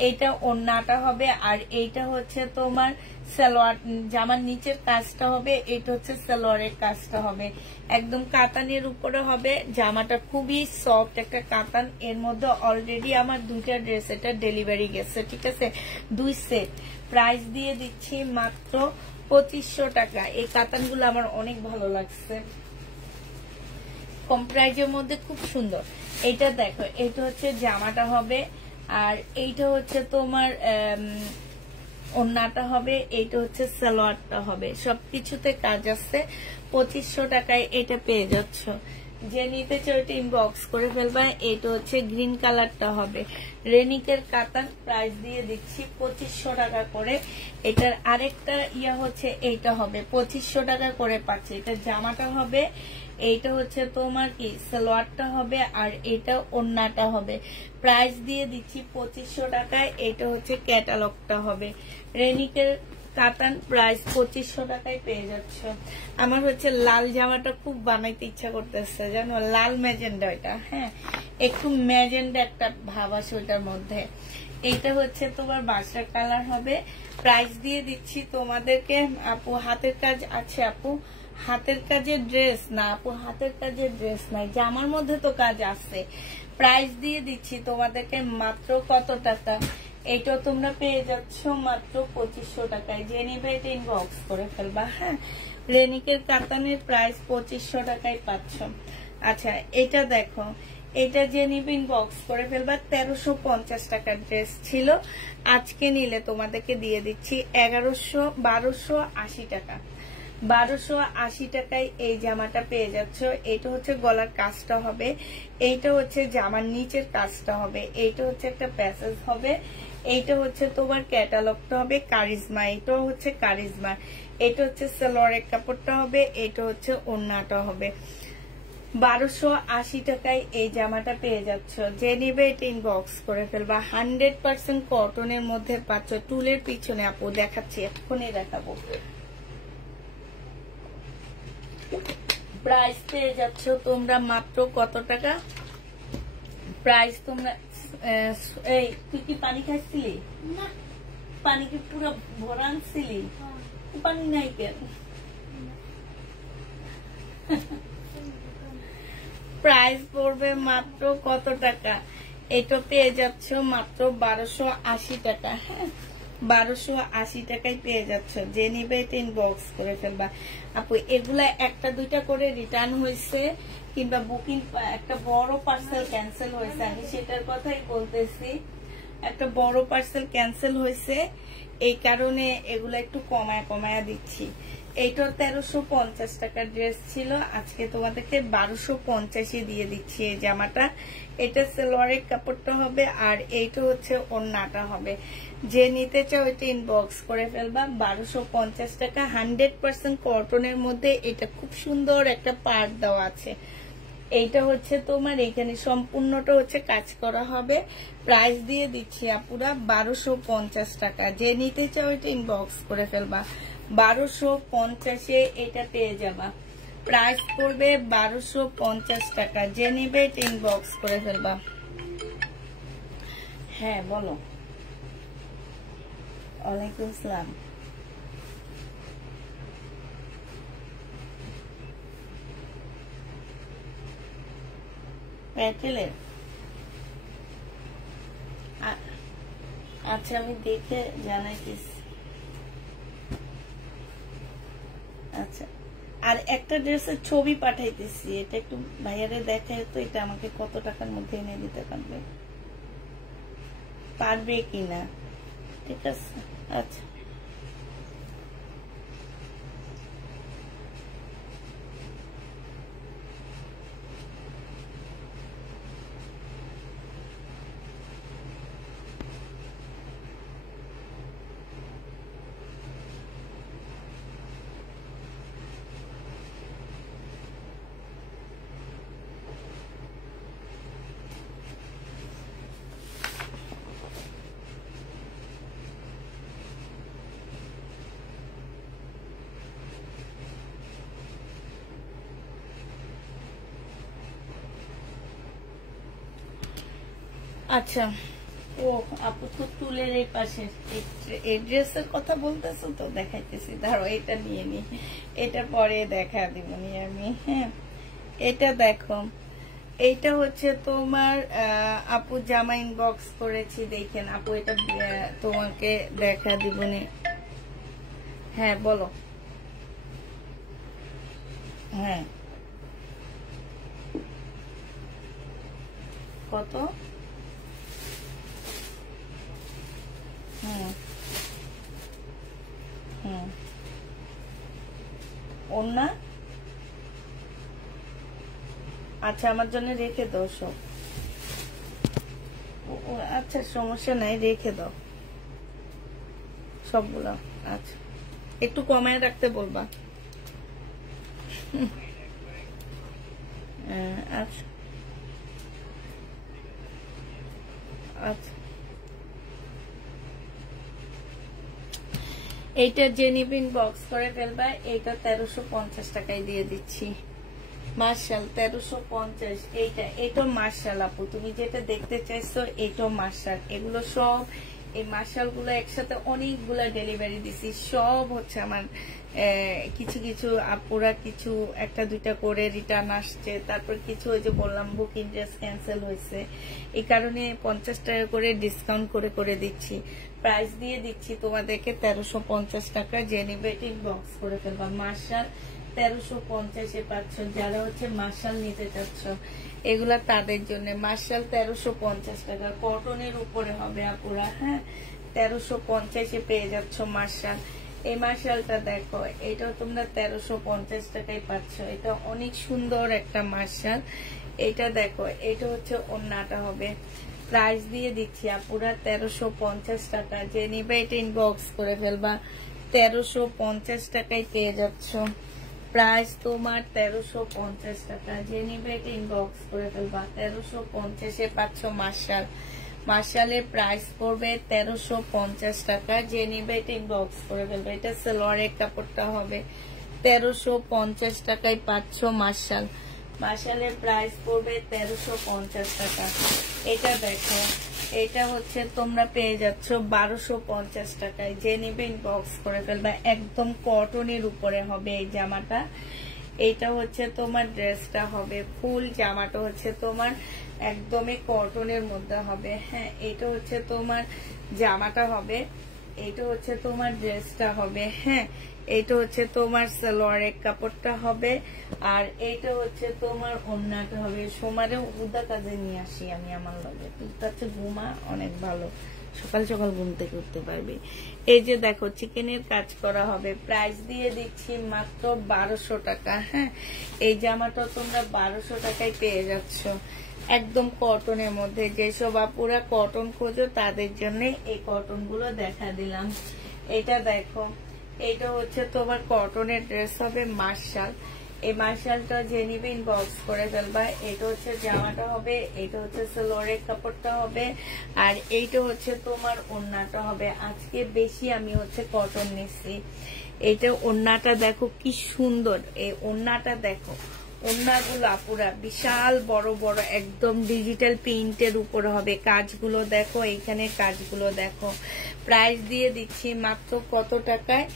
এটা ওড়নাটা হবে, আর এইটা হচ্ছে তোমার সালোয়ার, জামার নিচের কাজটা হবে। এটা হচ্ছে সালোয়ারের কাজটা হবে, একদম কাতানের উপরে হবে। জামাটা খুবই সফট একটা কাতান। এর মধ্যে অলরেডি আমার 2টা ড্রেস এটা ডেলিভারি গেছে, ঠিক আছে। 2 সেট। প্রাইস দিয়ে দিচ্ছি মাত্র 2500 টাকা। এই কাতানগুলো আমার অনেক ভালো লাগছে, কম প্রাইজের মধ্যে খুব সুন্দর। এটা দেখো, এটা হচ্ছে জামাটা হবে, আর এইটা হচ্ছে তোমার ওড়নাটা হবে, এইটা হচ্ছে সালোয়ারটা হবে। সবকিছুতে কাজ আছে। 2500 টাকায় এটা পেয়ে যাচ্ছ। যে নিতে চাও এটা ইনবক্স করে ফেলবা। এটা হচ্ছে গ্রিন কালারটা হবে। রেনিকের কাতান প্রাইস দিয়ে দিচ্ছি 2500 টাকা করে। এটার আরেকটা ইয়া হচ্ছে এইটা হবে 2500 টাকা করে পাচ্ছে। এটা জামাটা হবে, এইটা হচ্ছে তোমার কি সালোয়ারটা হবে, আর এটা ওড়নাটা হবে। প্রাইস দিয়ে দিচ্ছি 2500 টাকায়। এটা হচ্ছে ক্যাটালগটা হবে। রেনিকের কাতান প্রাইস 2500 টাকায় পেয়ে যাচ্ছ। আমার হচ্ছে লাল জামাটা খুব বানাইতে ইচ্ছা করতেছে, জানো, লাল ম্যাজেন্ডা এটা। হ্যাঁ, একটু ম্যাজেন্ডা একটা ভাব আছে ওটার মধ্যে। এইটা হচ্ছে তোমার বাসার কালার হবে। প্রাইস দিয়ে দিচ্ছি তোমাদেরকে। আপু হাতের কাজ আছে, আপু হাতের কাজের ড্রেস না, আপু হাতের কাজের ড্রেস নাই, জামার মধ্যে তো কাজ আছে। প্রাইস দিয়ে দিচ্ছি তোমাদেরকে মাত্র কত টাকা? এইটা তোমরা পেয়ে যাচ্ছ মাত্র 2500 টাকায়। যে নিবে এটা ইনবক্স করে ফেলবা। হ্যাঁ, রেনিকের কাতানের প্রাইস 2500 টাকায় পাচ্ছ। আচ্ছা, এটা দেখো, এটা যে নিবে ইনবক্স করে ফেলবা। 1350 টাকার ড্রেস ছিল, আজকে নিলে তোমাদেরকে দিয়ে দিচ্ছি 1280 টাকা। 1280 টাকায় এই জামাটা পেয়ে যাচ্ছ। এইটা হচ্ছে গলার কাজটা হবে, এইটা হচ্ছে জামার নিচের কাজটা হবে, এইটা হচ্ছে একটা প্যাসেজ হবে, এইটা হচ্ছে তোমার ক্যাটালগটা হবে কারিজমা, এটাও হচ্ছে কারিজমা, এটা হচ্ছে সালোয়ারের কাপড়টা হবে, এটা হচ্ছে ওড়নাটা হবে। 1280 টাকায় এই জামাটা পেয়ে যাচ্ছ। যে নিবে এটা ইনবক্স করে ফেলবা। 100% কটনের মধ্যে পাচ্ছ। টুলের পিছনে আপু দেখাচ্ছি, এক্ষুনি দেখাবো। প্রাইস পেয়ে যাচ্ছ তোমরা মাত্র কত টাকা? প্রাইস তোমরা এই তুই কি পানি খাচ্ছিলি? পানি কি পুরো ভরা আনছিলি? পানি নাই কেন? প্রাইস পড়বে মাত্র কত টাকা? এটা পেয়ে যাচ্ছ মাত্র 1280 টাকা। হ্যাঁ, 1280 টাকায় পেয়ে যাচ্ছ। যে নিবে এটা ইনবক্স করে ফেলবা আপু। এগুলা একটা দুইটা করে রিটার্ন হয়েছে কিংবা বুকিং, একটা বড় পার্সেল ক্যান্সেল হয়েছে, আমি সেটার কথাই বলতেছি। একটা বড় পার্সেল ক্যান্সেল হয়েছে, এই কারণে এগুলা একটু কমায়া দিচ্ছি। এইটা 1350 টাকার ড্রেস ছিল, আজকে তোমাদেরকে 1250 দিয়ে দিচ্ছি এই জামাটা। এটা সালোয়ারের কাপড়টা হবে আর এইটা হচ্ছে ওড়নাটা হবে। যে নিতে চাও এটা ইনবক্স করে ফেলবা। 1250 টাকা, 100% কটনের মধ্যে। এটা খুব সুন্দর একটা পার্ট দেওয়া আছে। এইটা হচ্ছে তোমার এখানে সম্পূর্ণটা হচ্ছে কাজ করা হবে। প্রাইস দিয়ে দিচ্ছি আপুরা 1250 টাকা। যে নিতে চাও এটা ইনবক্স করে ফেলবা। 1250 এটা পেয়ে যাবা। প্রাইস পড়বে 1250 টাকা। যে নিবে এটা ইনবক্স করে ফেলবা। হ্যাঁ বলো। ওয়ালাইকুম আসসালাম। প্যাটেলের আচ্ছা, আমি দেখে জানাইতেছি। আচ্ছা, আর একটা ড্রেসের ছবি পাঠাইতেছি, এটা একটু ভাইয়ারে দেখায় তো, এটা আমাকে কত টাকার মধ্যে এনে দিতে পারবে কিনা? ঠিক আছে, আচ্ছা। আচ্ছা, ও আপু তো তুলের এই পাশে এই ড্রেসের কথা বলতেছো তো, দেখাইতেছি, ধরো এটা নিয়ে নি, এটা পরে দেখা দিবনি আমি। হ্যাঁ, এটা দেখো, এইটা হচ্ছে তোমার আপু জামা ইনবক্স করেছি, দেখেন আপু, এটা তোমাকে দেখা দিবনি। হ্যাঁ বলো। হ্যাঁ, কত? ওন্না আচ্ছা, আমার জন্য রেখে দাও সব। আচ্ছা, সমস্যা নাই, রেখে দাও সবগুলো। আচ্ছা, একটু কমায় রাখতে বলবা। আচ্ছা আচ্ছা, এইটা জেনিবিন বক্স করে ফেলবা। এইটা 1350 টাকায় দিয়ে দিচ্ছি। মার্শাল 1350। এইটা মার্শাল আপু, তুমি যেটা দেখতে চাইছো এইটা মার্শাল। এগুলো সব, এই মার্শাল গুলো একসাথে অনেকগুলা ডেলিভারি দিছি। সব হচ্ছে আমার কিছু কিছু আপুরা কিছু একটা দুইটা করে রিটার্ন আসছে, তারপর কিছু ওই যে বললাম বুকিং ড্রেস ক্যান্সেল হয়েছে, এই কারণে 50 টাকা করে ডিসকাউন্ট করে করে দিচ্ছি। প্রাইস দিয়ে দিচ্ছি তোমাদেরকে 1350 টাকা। জেনিবেটিং বক্স করে ফেলবা। মার্শাল 1350 পাচ্ছ। যারা হচ্ছে মার্শাল নিতে চাচ্ছ এগুলা তাদের জন্য। মার্শাল 1350 টাকা, কটনের উপরে হবে আপুরা। হ্যাঁ, 1350 পেয়ে যাচ্ছ মার্শাল। এই মার্শালটা দেখো, এটাও তোমরা 1350 টাকায় পাচ্ছ। এটা অনেক সুন্দর একটা মার্শাল। এটা দেখো, এটা হচ্ছে ওড়নাটা হবে। প্রাইস দিয়ে দিচ্ছি আপুরা 1350 টাকা। যে নিবে এটা ইনবক্স করে ফেলবা। 1350 টাকায় পেয়ে যাচ্ছ। প্রাইস তোমার 1350 টাকা। যে নিবে ইনবক্স করে ফেলবা। 1350-এ পাচ্ছ মার্শাল। মার্শালের প্রাইস পড়বে 1350 টাকা। যে নিবে ইনবক্স করে ফেলবা। এটা সালোয়ারের কাপড়টা হবে 1350 টাকায় পাচ্ছ মার্শাল। মার্শালের প্রাইস পড়বে 1350 টাকা। এটা দেখো, এটা হচ্ছে তোমরা পেয়ে যাচ্ছ 1250 টাকায়। যে নিবে ইনবক্স করে ফেলবা। একদম কটনের উপরে হবে এই জামাটা। এটা হচ্ছে তোমার ড্রেসটা হবে ফুল, জামাটা হচ্ছে তোমার একদমই কটনের মধ্যে হবে। হ্যাঁ, এটা হচ্ছে তোমার জামাটা হবে, এটা হচ্ছে তোমার ড্রেসটা হবে। হ্যাঁ, এটা হচ্ছে তোমার সালোয়ারের কাপড়টা হবে, আর এইটা হচ্ছে তোমার ওড়নাটা হবে। সোমারে উদা কাজে নিয়ে আসি আমি আমার লগে, তুই কাছে ঘুমা, অনেক ভালো, সকাল সকাল ঘুম থেকে উঠতে পারবি। এই যে দেখো চিকেনের কাজ করা হবে। প্রাইস দিয়ে দিচ্ছি মাত্র 1200 টাকা। হ্যাঁ, এই জামাটা তোমরা 1200 টাকায় পেয়ে যাচ্ছ, একদম কটনের মধ্যে। যেসব আপুরা কটন খোঁজো তাদের জন্য এই কটন গুলো দেখা দিলাম। এটা দেখো, এটা হচ্ছে তোমার কটনের ড্রেস হবে মার্শাল। এই মার্শালটা যে নিবে ইনবক্স করে ফেলবা। এটা হচ্ছে জামাটা হবে, এটা হচ্ছে সালোয়ারের কাপড়টা হবে, আর এইটা হচ্ছে তোমার ওড়নাটা হবে। আজকে বেশি আমি হচ্ছে কটন নিচ্ছি। এটা ওড়নাটা দেখো কি সুন্দর, এই ওড়নাটা দেখো। ওড়নাগুলো আপুরা বিশাল বড় বড়, একদম ডিজিটাল প্রিন্টের উপরে হবে। কাজগুলো দেখো, এইখানে কাজগুলো দেখো। প্রাইস দিয়ে দিচ্ছি মাত্র কত টাকায়?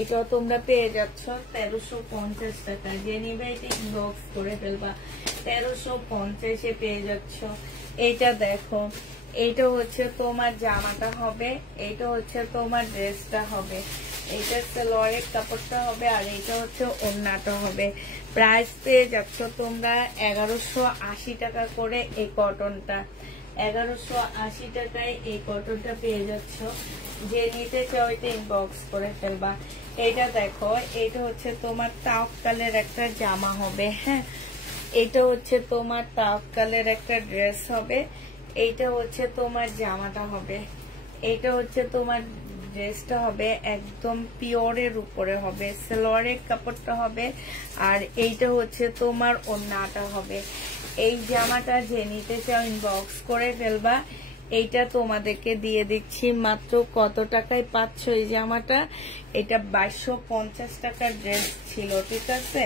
এটা তোমরা পেয়ে যাচ্ছ 1350 টাকা। যে নিবে এটা ইনবক্স করে ফেলবা। 1350-এ পেয়ে যাচ্ছ। এইটা দেখো, এইটা হচ্ছে তোমার জামাটা হবে, এইটা হচ্ছে তোমার ড্রেসটা হবে, এইটা সালোয়ারের কাপড়টা হবে, আর এইটা হচ্ছে ওড়নাটা হবে। প্রাইস পেয়ে যাচ্ছ তোমরা 1180 টাকা করে এই কটনটা। 1180 টাকায় এই কটনটা পেয়ে যাচ্ছ। যে নিতে চাও এটা ইনবক্স করে ফেলবা। এটা দেখো, এটা হচ্ছে তোমার তাওয়াক্কালের একটা জামা হবে। হ্যাঁ, এটা হচ্ছে তোমার তাওয়াক্কালের একটা ড্রেস হবে, এইটা হচ্ছে তোমার জামাটা হবে, এইটা হচ্ছে তোমার ড্রেসটা হবে, একদম পিওরের উপরে হবে। সালোয়ারের কাপড়টা হবে, আর এইটা হচ্ছে তোমার ওড়নাটা হবে। এই জামাটা যে নিতে চাও ইনবক্স করে ফেলবা। এইটা তোমাদেরকে দিয়ে দিচ্ছি মাত্র কত টাকায় পাচ্ছ এই জামাটা? এটা 2250 টাকার ড্রেস ছিল, ঠিক আছে?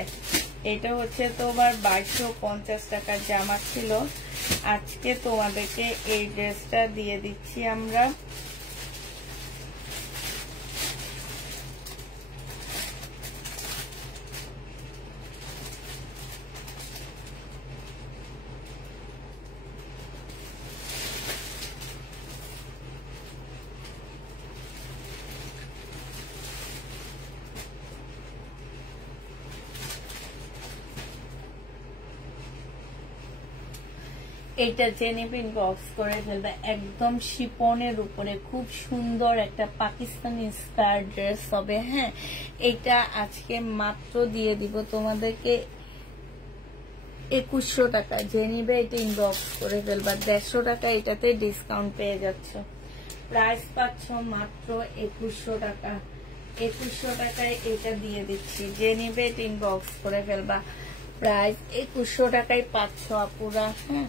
এটা হচ্ছে তোমার 2250 টাকার জামা ছিল। আজকে তোমাদেরকে এই ড্রেসটা দিয়ে দিচ্ছি আমরা এইটা জেনিবিন বক্স করে ফেলবে। একদম শিপনের উপরে খুব সুন্দর একটা পাকিস্তানি স্কার্ট ড্রেস হবে। হ্যাঁ, এটা আজকে মাত্র দিয়ে দিব তোমাদেরকে 2100 টাকা। যে নিবে এটা ইনবক্স করে ফেলবা। 150 টাকা এটাতে ডিসকাউন্ট পেয়ে যাচ্ছ। প্রাইস পাচ্ছ মাত্র 2100 টাকা। 2100 টাকায় এটা দিয়ে দিচ্ছি। যে নিবে এটা ইনবক্স করে ফেলবা। প্রাইস 2100 টাকায় পাচ্ছ আপুরা। হ্যাঁ,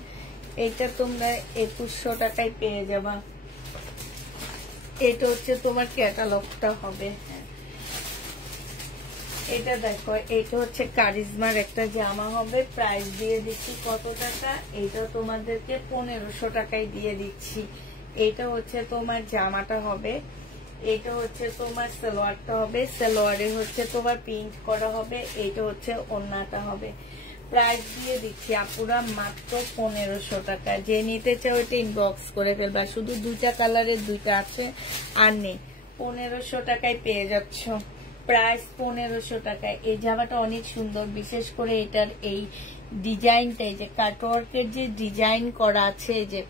এটা তোমরা 2100 টাকায় পেয়ে যাবা। এটা হচ্ছে তোমার ক্যাটালগটা হবে। হ্যাঁ, এটা দেখো, এটা হচ্ছে কারিজমার একটা জামা হবে। প্রাইস দিয়ে দিচ্ছি কত টাকা? এটা তোমাদেরকে 1500 টাকায় দিয়ে দিচ্ছি। এটা হচ্ছে তোমার জামাটা হবে, এটা হচ্ছে তোমার সালোয়ারটা হবে, সালোয়ারে হচ্ছে তোমার প্রিন্ট করা হবে, এটা হচ্ছে ওড়নাটা হবে। প্রাইস দিয়ে দিচ্ছি আপুরা মাত্র 1500 টাকা। যে নিতে চাও এটা ইনবক্স করে ফেলবা। শুধু দুইটা কালারের দুইটা আছে, আর নেই। 1500 টাকায় পেয়ে যাচ্ছ। প্রাইস 1500 টাকায়। এই জামাটা অনেক সুন্দর, বিশেষ করে এটার এই ডিজাইনটা, এই যে কাটওয়ার্কের যে ডিজাইন করা আছে, এই যে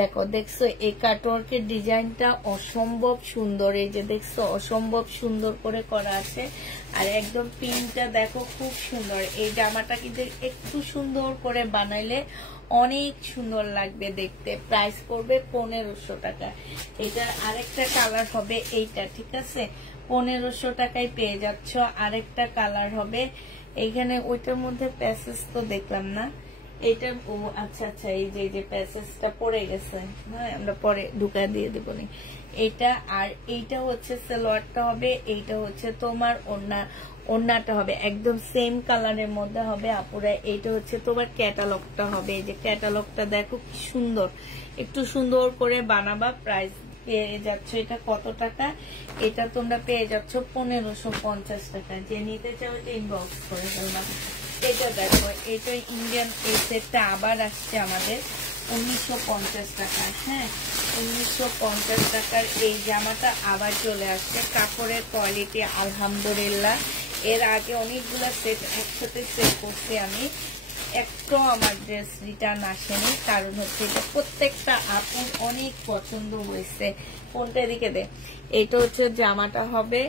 দেখো দেখছো এই কাটওয়ার্কের ডিজাইনটা অসম্ভব সুন্দর, এই যে দেখছো অসম্ভব সুন্দর করে করা আছে। আর একদম প্রিন্টটা দেখো খুব সুন্দর। এই জামাটা কিন্তু একটু সুন্দর করে বানাইলে অনেক সুন্দর লাগবে দেখতে। প্রাইস পড়বে 1500 টাকা। এটা আরেকটা কালার হবে এইটা, ঠিক আছে, 1500 টাকায় পেয়ে যাচ্ছ। আরেকটা কালার হবে এইখানে, ওইটার মধ্যে প্যাসেজ তো দেখলাম না, এটা ও আচ্ছা আচ্ছা, এই যে প্যাসেজটা পড়ে গেছে, হ্যাঁ আমরা পরে ঢুকা দিয়ে দেব নি এটা। আর এইটা হচ্ছে সালোয়ারটা হবে, এইটা হচ্ছে তোমার ওড়নাটা হবে একদম সেম কালারের মধ্যে হবে আপুরা। এইটা হচ্ছে তোমার ক্যাটালগটা হবে, এই যে ক্যাটালগটা দেখো কি সুন্দর, একটু সুন্দর করে বানাবা। প্রাইস পেয়ে যাচ্ছ এটা কত টাকা? এটা তোমরা পেয়ে যাচ্ছ 1550 টাকা। যে নিতে চাও এটা ইনবক্স করে ফেলবা। এটা দেখো, এটা ইন্ডিয়ান, এই সেটটা আবার আসছে আমাদের 1950 টাকা। হ্যাঁ 1950 টাকার এই জামাটা আবার চলে আসছে। কাপড়ের কোয়ালিটি আলহামদুলিল্লাহ। এর আগে অনেকগুলো সেট একসাথে সেট করছি আমি, একটু আমার ড্রেস রিটার্ন আসেনি, কারণ হচ্ছে এটা প্রত্যেকটা আপুর অনেক পছন্দ হয়েছে। কোনটা দিকে দে, এটা হচ্ছে জামাটা হবে,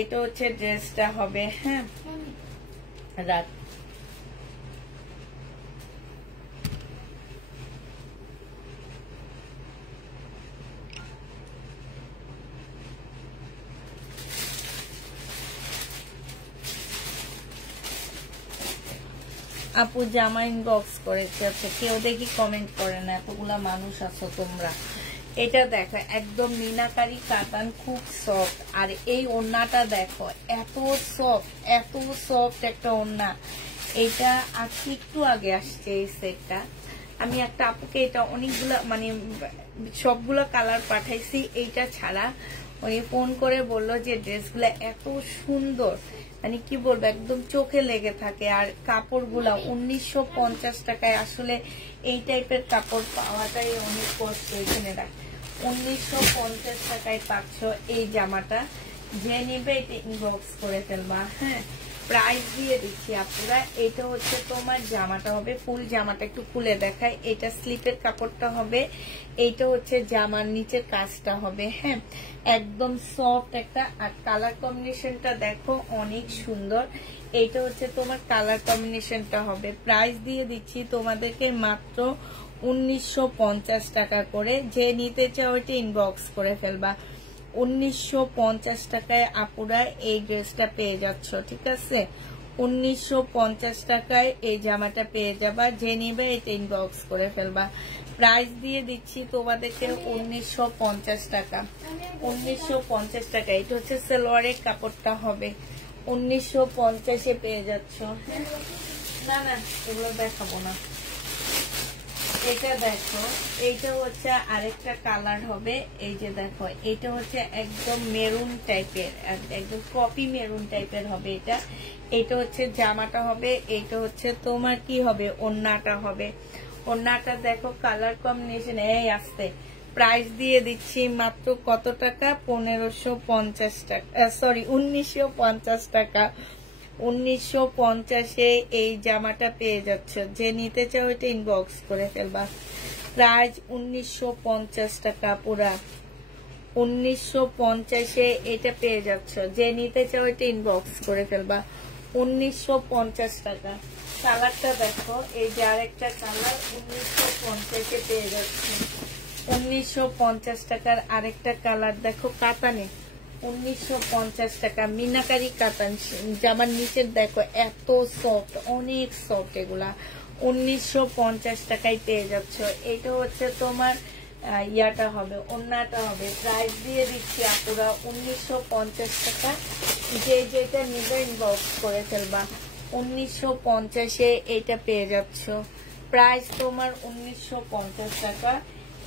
এটা হচ্ছে ড্রেসটা হবে। হ্যাঁ রাত আপু জামা ইনবক্স করেছে, আচ্ছা কেউ দেখি কমেন্ট করে না, এতগুলা মানুষ আছো তোমরা। এটা দেখো একদম মিনাকারি কাতান, খুব সফট। আর এই ওড়নাটা দেখো এত সফট, এত সফট একটা ওড়না। এটা আজকে একটু আগে আসছে এই সেটটা। আমি একটা আপুকে এটা অনেকগুলা মানে সবগুলো কালার পাঠাইছি, এইটা ছাড়া। উনি ফোন করে বললো যে ড্রেসগুলো এত সুন্দর, মানে কি বলবো একদম চোখে লেগে থাকে। আর কাপড়গুলা 1950 টাকায়, আসলে এই টাইপের কাপড় পাওয়াটাই অনেক কষ্ট। এখানে রাখ 1950 টাকায় পাচ্ছ এই জামাটা। যে নিবে এটা ইনবক্স করে ফেলবা। হ্যাঁ প্রাইস দিয়ে দিচ্ছি আপুরা। এটা হচ্ছে তোমার জামাটা হবে, ফুল জামাটা একটু খুলে দেখায়। এটা স্লিপের কাপড়টা হবে, এইটা হচ্ছে জামার নিচের কাজটা হবে। হ্যাঁ একদম সফট একটা। আর কালার কম্বিনেশনটা দেখো অনেক সুন্দর। এইটা হচ্ছে তোমার কালার কম্বিনেশনটা হবে। প্রাইস দিয়ে দিচ্ছি তোমাদেরকে মাত্র 1950 টাকা করে। যে নিতে চাও এটা ইনবক্স করে ফেলবা। 1950 টাকায় আপুরা এই ড্রেসটা পেয়ে যাচ্ছ, ঠিক আছে। 1950 টাকায় এই জামাটা পেয়ে যাবা। যে নিবে এটা ইনবক্স করে ফেলবা। প্রাইস দিয়ে দিচ্ছি তোমাদেরকে 1950 টাকা। 1950 টাকা। এটা হচ্ছে সালোয়ারের কাপড়টা হবে, 1950-এ পেয়ে যাচ্ছ। না না এগুলো দেখাবো না। এটা দেখো, এইটা হচ্ছে আরেকটা কালার হবে। এই যে দেখো এটা হচ্ছে একদম মেরুন টাইপের, একদম কপি মেরুন টাইপের হবে এটা। এটা হচ্ছে জামাটা হবে, এইটা হচ্ছে তোমার কি হবে ওড়নাটা হবে। ওড়নাটা দেখো কালার কম্বিনেশন এই আসতে। প্রাইস দিয়ে দিচ্ছি মাত্র কত টাকা? 1550 টাকা, সরি 1950 টাকা। 1950-এ এই জামাটা পেয়ে যাচ্ছে। যে নিতে চাও এটা ইনবক্স করে ফেলবা। প্রাইস 1950 টাকা পুরা। 1950-এ এটা পেয়ে যাচ্ছ। যে নিতে চাও এটা ইনবক্স করে ফেলবা। 1950 টাকা। কালারটা দেখো, এই যে আরেকটা কালার 1950-এ পেয়ে যাচ্ছে। 1950 টাকার আরেকটা কালার দেখো কাতানে, 1950 টাকা। মিনাকারি কাতান জামার নিচের দেখো এত সফট, অনেক সফট এগুলা। 1950 টাকায় পেয়ে যাচ্ছ। এটা হচ্ছে তোমার ইয়াটা হবে, ওড়নাটা হবে। প্রাইস দিয়ে দিচ্ছি আপুরা 1950 টাকা। যে যেটা নিবে ইনবক্স করে ফেলবা। 1950-এ এটা পেয়ে যাচ্ছ। প্রাইস তোমার 1950 টাকা।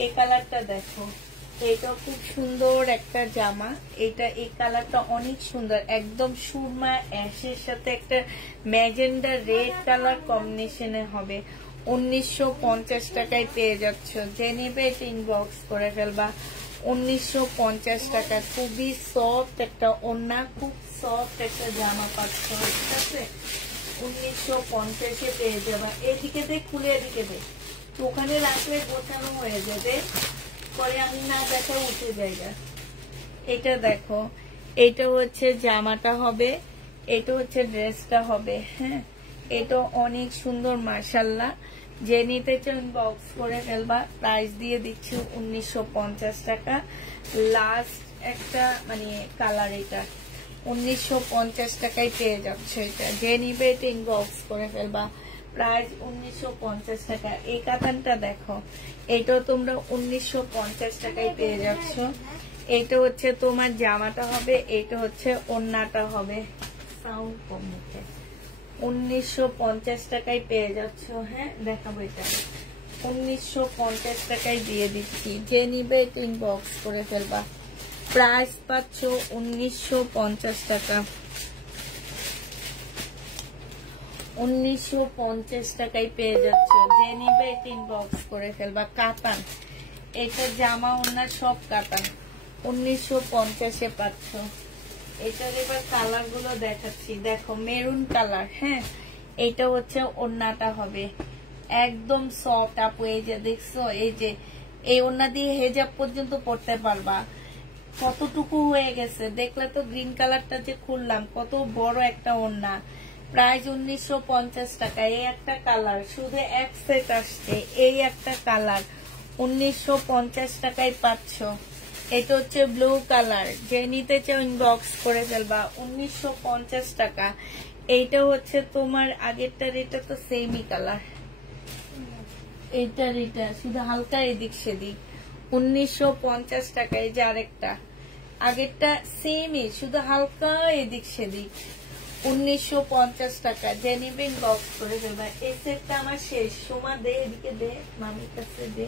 এই কালারটা দেখো, এটা খুব সুন্দর একটা জামা। এটা এই কালারটা অনেক সুন্দর, একদম সুরমা অ্যাশের সাথে একটা ম্যাজেন্ডা রেড কালার কম্বিনেশনে হবে। 1950 টাকায় পেয়ে যাচ্ছ। যে নেবে এটা ইনবক্স করে ফেলবা। 1950 টাকা। খুবই সফট একটা ওড়না, খুব সফট একটা জামা পাচ্ছ, ঠিক আছে। 1950-এ পেয়ে যাবা। এদিকে দে খুলে, এদিকে দে তো ওখানে রাখলে গোছানো হয়ে যাবে, পরে আমি না দেখো উঠে যাইগা। এটা দেখো, এটা হচ্ছে জামাটা হবে, এটা হচ্ছে ড্রেসটা হবে। হ্যাঁ, এটা অনেক সুন্দর মাশাআল্লাহ। যে নিতে চান বক্স করে ফেলবা। প্রাইস দিয়ে দিচ্ছি 1950 টাকা। লাস্ট একটা মানে কালার, এটা 1950 টাকায় পেয়ে যাচ্ছে। এটা যে নিবে এটা ইনবক্স করে ফেলবা। প্রাইস 1950 টাকা। এই কাতানটা দেখো, এটাও তোমরা 1950 টাকায় পেয়ে যাচ্ছ। এটা হচ্ছে তোমার জামাটা হবে, এটা হচ্ছে ওড়নাটা হবে। সাউন্ড কম মুখে। 1950 টাকায় পেয়ে যাচ্ছ। হ্যাঁ, দেখাবো এটা 1950 টাকায় দিয়ে দিচ্ছি। যে নিবে এটা ইনবক্স করে ফেলবা। প্রাইস পাচ্ছ 1950 টাকা। 1950 টাকায় পেয়ে যাচ্ছ। যে নিবে এটা ইনবক্স করে ফেলবা। কাতান, এটা জামা ওড়না সব কাতান। 1950-এ পাচ্ছ। এটার এবার কালার গুলো দেখাচ্ছি। দেখো, মেরুন কালার। হ্যাঁ, এটা হচ্ছে ওড়নাটা হবে একদম সফট। আপু এই যে দেখছো, এই যে এই ওড়না দিয়ে হেজাব পর্যন্ত পড়তে পারবা। কতটুকু হয়ে গেছে দেখলে তো। গ্রিন কালারটা যে খুললাম, কত বড় একটা ওড়না। প্রাইস 1950 টাকা। এই একটা কালার, শুধু এক সেট আসছে, এই একটা কালার 1950 টাকায় পাচ্ছ। এটা হচ্ছে ব্লু কালার। যে নিতে চাও ইনবক্স করে ফেলবা। 1950 টাকা। এইটা হচ্ছে তোমার আগেরটার, এটা তো সেমই কালার। এইটার এটা শুধু হালকা এদিক সেদিক। 1950 টাকা। এই যে আরেকটা, আগেরটা সেমই, শুধু হালকা এদিক সেদিক। 1950 টাকা। যে নিবে ইনবক্স করে ফেলবা। এই সেটটা আমার শেষ। সোমা দে, এদিকে দে, মামির কাছে দে।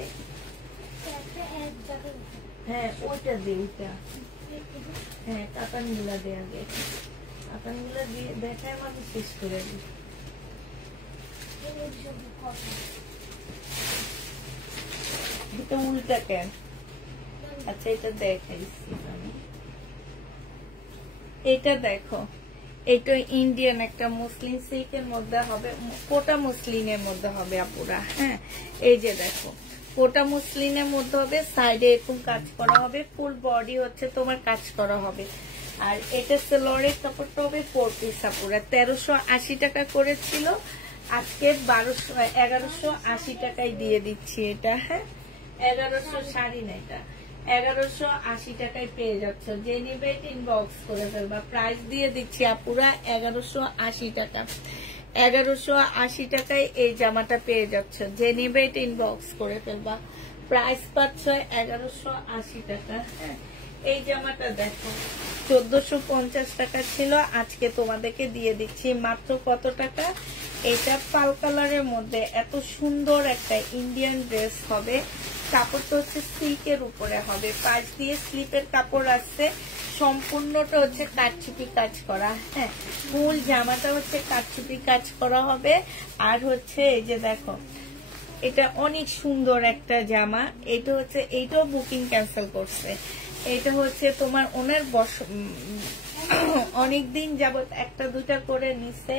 হ্যাঁ, ওইটা দে, ওইটা। হ্যাঁ, কাতানগুলা দে আগে। কাতানগুলা দিয়ে দেখায় আমি শেষ করে দিই। এটা উল্টা কেন? আচ্ছা, এটা দেখাইছি আমি। এটা দেখো, এটা ইন্ডিয়ান একটা মুসলিম সিল্কের মধ্যে হবে, কোটা মুসলিনের মধ্যে হবে আপুরা। হ্যাঁ, এই যে দেখো, কোটা মুসলিনের মধ্যে হবে, সাইডে এরকম কাজ করা হবে, ফুল বডি হচ্ছে তোমার কাজ করা হবে। আর এটা সেলোয়ারের কাপড়টা হবে 4 পিস আপুরা। 1380 টাকা করেছিল, আজকে 1180 টাকায় দিয়ে দিচ্ছি এটা। হ্যাঁ, 1100 শাড়ি না, এটা 1180 টাকায় পেয়ে যাচ্ছ। যে নিবে ইনবক্স করে ফেলবা। প্রাইস দিয়ে দিচ্ছি আপুরা 1180 টাকা। 1180 টাকায় এই জামাটা পেয়ে যাচ্ছ। যে নিবে ইনবক্স করে ফেলবা। প্রাইস পাচ্ছ 1180 টাকা। হ্যাঁ, এই জামাটা দেখো, 1450 টাকা ছিল, আজকে তোমাদেরকে দিয়ে দিচ্ছি মাত্র কত টাকা। এটা পাল কালারের মধ্যে এত সুন্দর একটা ইন্ডিয়ান ড্রেস হবে। কাপড়টা হচ্ছে সিল্কের উপরে হবে, পাশ দিয়ে স্লিপের কাপড় আসছে, সম্পূর্ণটা হচ্ছে কাটচুপি কাজ করা। হ্যাঁ, ফুল জামাটা হচ্ছে কাটচুপি কাজ করা হবে। আর হচ্ছে এই যে দেখো, এটা অনেক সুন্দর একটা জামা। এটা হচ্ছে, এইটাও বুকিং ক্যান্সেল করছে। এটা হচ্ছে তোমার ওনার অনেকদিন যাবত একটা দুটা করে নিছে,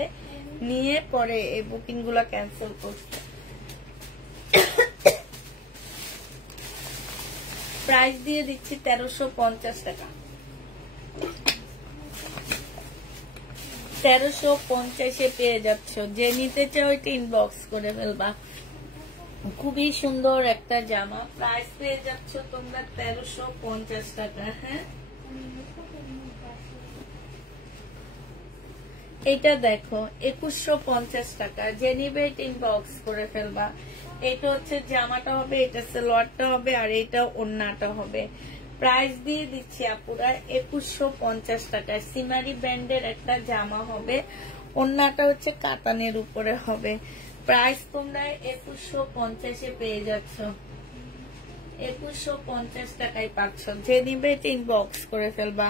নিয়ে পরে এই বুকিং গুলা ক্যান্সেল করছে। প্রাইস দিয়ে দিচ্ছি 1350 টাকা। 1350-এ পেয়ে যাচ্ছ। যে নিতে চাও এটা ইনবক্স করে ফেলবা। খুবই সুন্দর একটা জামা। প্রাইস পেয়ে যাচ্ছ তোমরা 1350 টাকা। হ্যাঁ, এটা দেখো 2150 টাকা। যে নিবে এটা ইনবক্স করে ফেলবা। এটা হচ্ছে জামাটা হবে, এটা সালোয়ারটা হবে, আর এটা ওড়নাটা হবে। প্রাইস দিয়ে দিচ্ছি আপুরা 2150 টাকা। সিমারি ব্র্যান্ডের একটা জামা হবে, ওড়নাটা হচ্ছে কাতানের উপরে হবে। প্রাইস তোমরা 2150-এ পেয়ে যাচ্ছ। 2150 টাকায় পাচ্ছ। যে নিবে এটা ইনবক্স করে ফেলবা।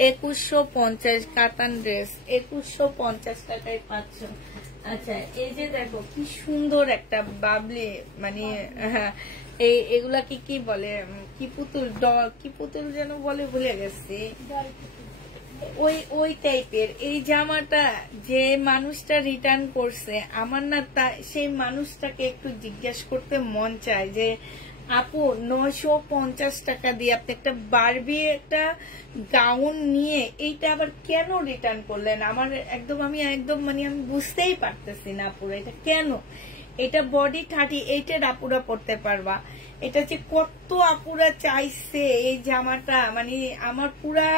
2150 কাতান ড্রেস 2150 টাকায় পাচ্ছ। আচ্ছা, এই যে দেখো কি সুন্দর একটা বাবলি, মানে এগুলা কি বলে, কি পুতুল, কি পুতুল যেন বলে, ভুলে গেছি। ওই ওই টাইপের এই জামাটা যে মানুষটা রিটার্ন করছে, আমার না সেই মানুষটাকে একটু জিজ্ঞাসা করতে মন চায় যে আপু 950 টাকা দিয়ে আপনি একটা বারবি একটা গাউন নিয়ে এইটা আবার কেন রিটার্ন করলেন? আমার আমি বুঝতেই পারতেছি না আপুরা, এটা কেন? এটা বডি 38-এর আপুরা পড়তে পারবা। এটা যে কত আপুরা চাইছে এই জামাটা, মানে আমার পুরা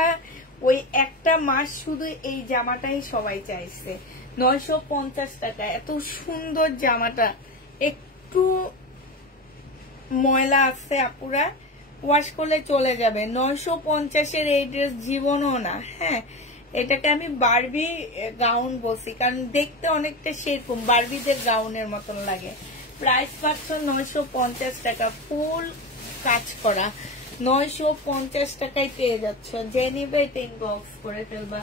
ওই একটা মাস শুধু এই জামাটাই সবাই চাইছে। 950 টাকা, এত সুন্দর জামাটা। একটু ময়লা আছে আপুরা, ওয়াশ করলে চলে যাবে। 950-এর এই ড্রেস জীবনও না। হ্যাঁ, এটাকে আমি বারবি গাউন বলছি, কারণ দেখতে অনেকটা সেরকম বারবিদের গাউনের মতন লাগে। প্রাইস পাচ্ছ 950 টাকা, ফুল কাজ করা 950 টাকায় পেয়ে যাচ্ছ। যে নিবে ইনবক্স করে ফেলবা,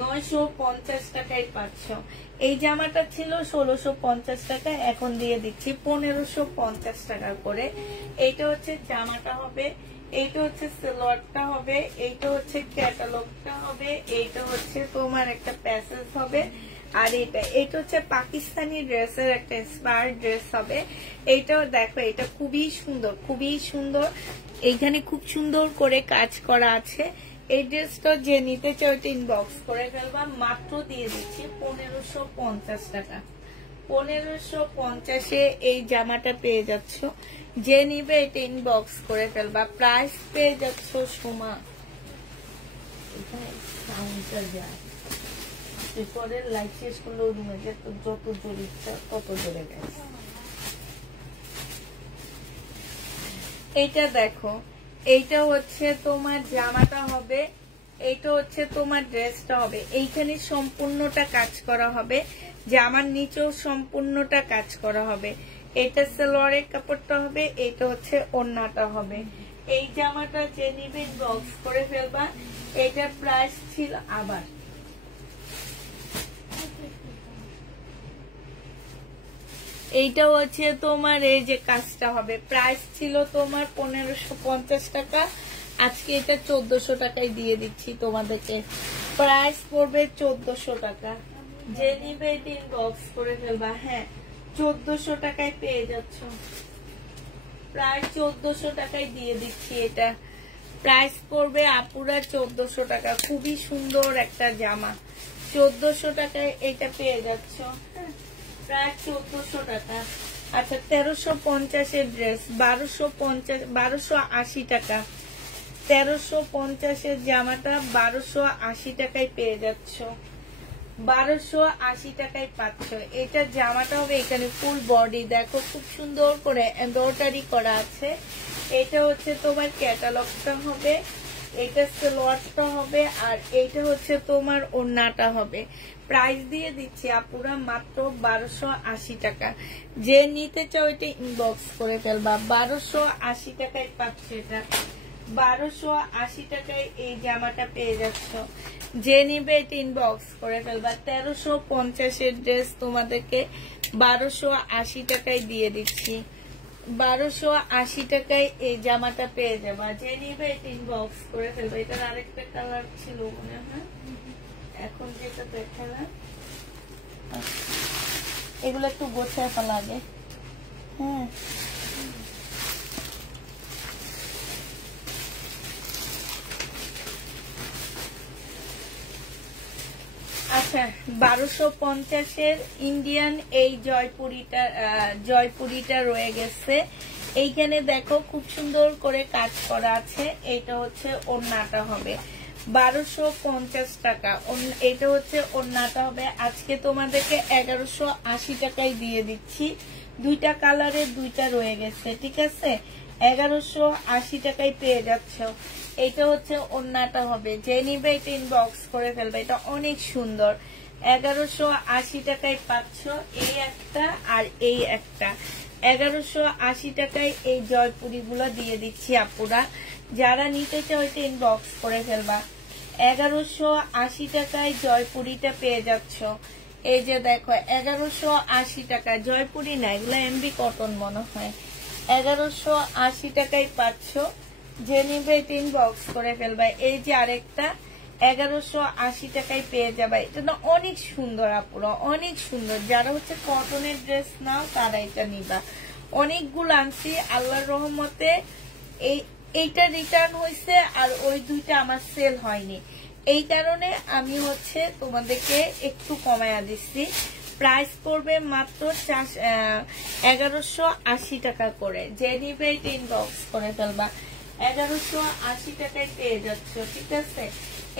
950 টাকায় পাচ্ছ। এই জামাটা ছিল 1650 টাকা, এখন দিয়ে দিচ্ছি 1550 টাকা করে। এইটা হচ্ছে জামাটা হবে, এইটা হচ্ছে সালোয়ারটা হবে, এইটা হচ্ছে ক্যাটালগটা হবে, এইটা হচ্ছে তোমার একটা প্যাসেজ হবে, আর এটা হচ্ছে পাকিস্তানি ড্রেসের একটা ইন্সপায়ার্ড ড্রেস হবে। এইটাও দেখো, এটা খুবই সুন্দর, খুবই সুন্দর। এইখানে খুব সুন্দর করে কাজ করা আছে। এই ড্রেসটা যে নিতে চাও এটা ইনবক্স করে ফেলবা, মাত্র দিয়ে দিচ্ছি 1550 টাকা। 1550-এ এই জামাটা পেয়ে যাচ্ছ। যে নিবে এটা ইনবক্স করে ফেলবা, প্রাইস পেয়ে যাচ্ছ সোমা। এখানে সাউন্ডটা যায়, পরের লাইট শেষ করলে রুমে যত জোরে ইচ্ছা তত জোরে গেছে। এইটা দেখো, এইটা হচ্ছে তোমার জামাটা হবে, এইটা হচ্ছে তোমার ড্রেসটা হবে। এইখানে সম্পূর্ণটা কাজ করা হবে, জামার নিচেও সম্পূর্ণটা কাজ করা হবে। এটা সালোয়ারের কাপড়টা হবে, এইটা হচ্ছে ওড়নাটা হবে। এই জামাটা যে নিবে বক্স করে ফেলবা। এটার প্রাইস ছিল আবার এইটা হচ্ছে তোমার এই যে কাজটা হবে, প্রাইস ছিল তোমার 1550 টাকা, আজকে এটা 1400 টাকায় দিয়ে দিচ্ছি তোমাদেরকে। প্রাইস পড়বে 1400 টাকা। যে নিবে ইনবক্স করে ফেলবা। হ্যাঁ, 1400 টাকায় পেয়ে যাচ্ছ, প্রায় 1400 টাকায় দিয়ে দিচ্ছি। এটা প্রাইস পড়বে আপুরা 1400 টাকা। খুবই সুন্দর একটা জামা, 1400 টাকায় এটা পেয়ে যাচ্ছ। প্রায় 1400 টাকা। আচ্ছা, 1350-এর ড্রেস 1280 টাকা। 1350-এর জামাটা 1280 টাকায় পেয়ে যাচ্ছ, 1280 টাকায় পাচ্ছ। এটা জামাটা হবে, এখানে ফুল বডি দেখো খুব সুন্দর করে এমব্রয়ডারি করা আছে। এটা হচ্ছে তোমার ক্যাটালগটা হবে, এটা সালোয়ারটা হবে, আর এইটা হচ্ছে তোমার ওড়নাটা হবে। প্রাইস দিয়ে দিচ্ছি আপুরা মাত্র 1280 টাকা। যে নিতে চাও এটা ইনবক্স করে ফেলবা, 1280 টাকায় পাচ্ছ। এটা 1280 টাকায় এই জামাটা পেয়ে যাচ্ছ। যে নিবে এটা ইনবক্স করে ফেলবা। 1350-এর ড্রেস তোমাদেরকে 1280 টাকায় দিয়ে দিচ্ছি, 1280 টাকায় এই জামাটা পেয়ে যাবা। যে নিবে এটা ইনবক্স করে ফেলবা। এটার আরেকটা কালার ছিল মনে হয়, এখন যেটা দেখে না, এগুলো একটু গোছায় ফেলা আগে। হ্যাঁ, আচ্ছা, 1250-এর ইন্ডিয়ান এই জয়পুরিটা রয়ে গেছে। এইখানে দেখো খুব সুন্দর করে কাজ করা আছে। এইটা হচ্ছে ওড়নাটা হবে 1250 টাকা। এটা হচ্ছে ওড়নাটা হবে। আজকে তোমাদেরকে 1180 টাকায় দিয়ে দিচ্ছি। দুইটা কালারের দুইটা রয়ে গেছে, ঠিক আছে? 1180 টাকায় পেয়ে যাচ্ছ। এটা হচ্ছে ওড়নাটা হবে। যে নিবে এটা ইনবক্স করে ফেলবে। এটা অনেক সুন্দর, 1180 টাকায় পাচ্ছ। এই একটা আর এই একটা, 1180 টাকায় এই জয়পুরি গুলো দিয়ে দিচ্ছি আপুরা। যারা নিতে চাও এটা ইনবক্স করে ফেলবা। 1180 টাকায় জয়পুরিটা পেয়ে যাচ্ছ। এই যে দেখো, 1180 টাকা জয়পুরি না, এগুলো এমবি কটন মনে হয়। 1180 টাকায় পাচ্ছ। যে নিবে এটা ইনবক্স করে ফেলবা। এই যে আরেকটা 1180 টাকায় পেয়ে যাবে। এটা না অনেক সুন্দর আপুরা, অনেক সুন্দর। যারা হচ্ছে কটনের ড্রেস নাও তারা এটা নিবা। অনেকগুলো আনছি আল্লাহর রহমতে। এইটা রিটার্ন হয়েছে আর ওই দুইটা আমার সেল হয়নি, এই কারণে আমি হচ্ছে তোমাদেরকে একটু কমায়া দিচ্ছি। প্রাইস পড়বে মাত্র 1180 টাকা করে। যে নিবে ইনবক্স করে ফেলবা, 1180 টাকায় পেয়ে যাচ্ছ, ঠিক আছে।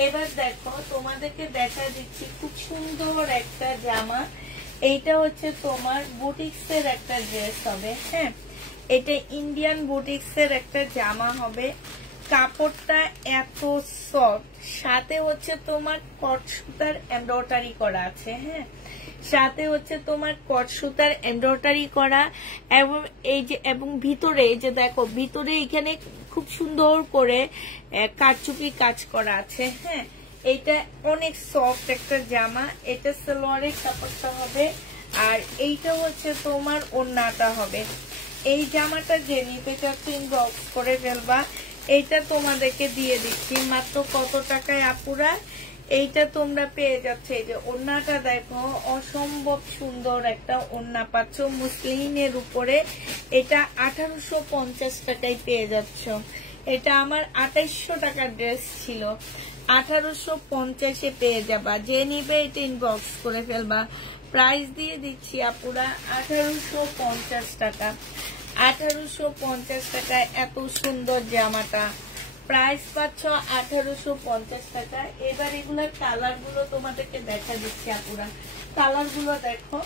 এবার দেখো তোমাদেরকে দেখা দিচ্ছি খুব সুন্দর একটা জামা। এইটা হচ্ছে তোমার বুটিক্সের একটা ড্রেস হবে, হ্যাঁ। এটা ইন্ডিয়ান বুটিক্সের একটা জামা হবে। কাপড়টা এত সফট, সাথে হচ্ছে তোমার কট সুতার এমব্রয়ডারি করা আছে, হ্যাঁ। সাথে হচ্ছে তোমার কট সুতার এমব্রয়ডারি করা, এবং এই যে এবং ভিতরে এই যে দেখো ভিতরে এখানে খুব সুন্দর করে কারচুপি কাজ করা আছে, হ্যাঁ। এটা অনেক সফট একটা জামা। এটা সালোয়ারের কাপড়টা হবে, আর এইটা হচ্ছে তোমার ওড়নাটা হবে। এই জামাটা যে নিতে চাচ্ছ ইনবক্স করে ফেলবা। এইটা তোমাদেরকে দিয়ে দিচ্ছি মাত্র কত টাকায় আপুরা? এইটা তোমরা পেয়ে যাচ্ছে, এই যে ওড়নাটা দেখো, অসম্ভব সুন্দর একটা ওড়না পাচ্ছ মুসলিনের উপরে। এটা 1850 টাকায় পেয়ে যাচ্ছ। এটা আমার 2800 টাকার ড্রেস ছিল, 1850-এ পেয়ে যাবা। যে নিবে এটা ইনবক্স করে ফেলবা। প্রাইস দিয়ে দিচ্ছি আপুরা 1850 টাকা। 1850 টাকায় এত সুন্দর জামাটা প্রাইস পাচ্ছ 1850 টাকা। এবার এগুলোর কালার গুলো তোমাদেরকে দেখা দিচ্ছি আপুরা। কালার গুলো দেখো,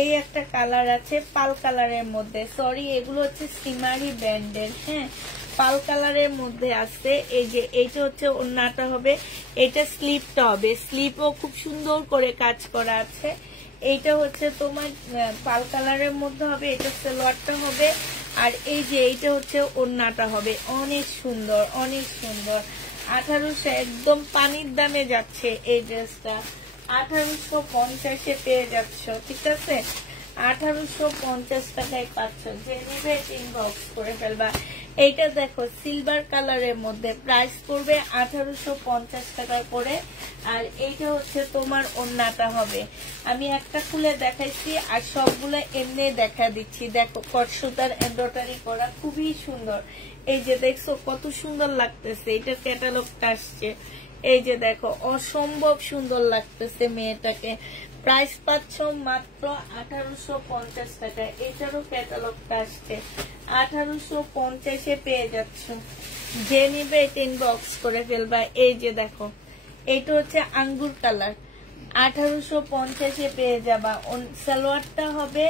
এই একটা কালার আছে পাল কালারের মধ্যে, সরি এগুলো হচ্ছে সিমারি ব্র্যান্ডের, হ্যাঁ। পাল কালারের মধ্যে আছে। এই যে এইটা হচ্ছে ওড়নাটা হবে, এটা স্লিপটা হবে, স্লিপও খুব সুন্দর করে কাজ করা আছে। এইটা হচ্ছে তোমার পাল কালারের মধ্যে হবে, এটা সালোয়ারটা হবে, আর এই যে এইটা হচ্ছে ওড়নাটা হবে। অনেক সুন্দর, অনেক সুন্দর। 1800, একদম পানির দামে যাচ্ছে এই ড্রেসটা। 1850-এ পেয়ে যাচ্ছ, ঠিক আছে। 1850 টাকায় পাচ্ছ। যে নিবে ইনবক্স করে ফেলবা। এইটা দেখো সিলভার কালারের মধ্যে, প্রাইস পড়বে 1850 টাকা করে। আর এইটা হচ্ছে তোমার ওড়নাটা হবে। আমি একটা খুলে দেখাইছি আর সবগুলো এমনি দেখা দিচ্ছি। দেখো কট সুতার এমব্রয়ডারি করা, খুবই সুন্দর। এই যে দেখছো কত সুন্দর লাগতেছে, এটা ক্যাটালগটা আসছে। এই যে দেখো অসম্ভব সুন্দর লাগতেছে মেয়েটাকে। প্রাইস পাচ্ছ মাত্র 1850 টাকা। এটারও ক্যাটালগটা আসছে, 1850-এ পেয়ে যাচ্ছ। যে নিবে এটা ইনবক্স করে ফেলবা। এই যে দেখো এটা হচ্ছে আঙ্গুর কালার, 1850-এ পেয়ে যাবা। সালোয়ারটা হবে,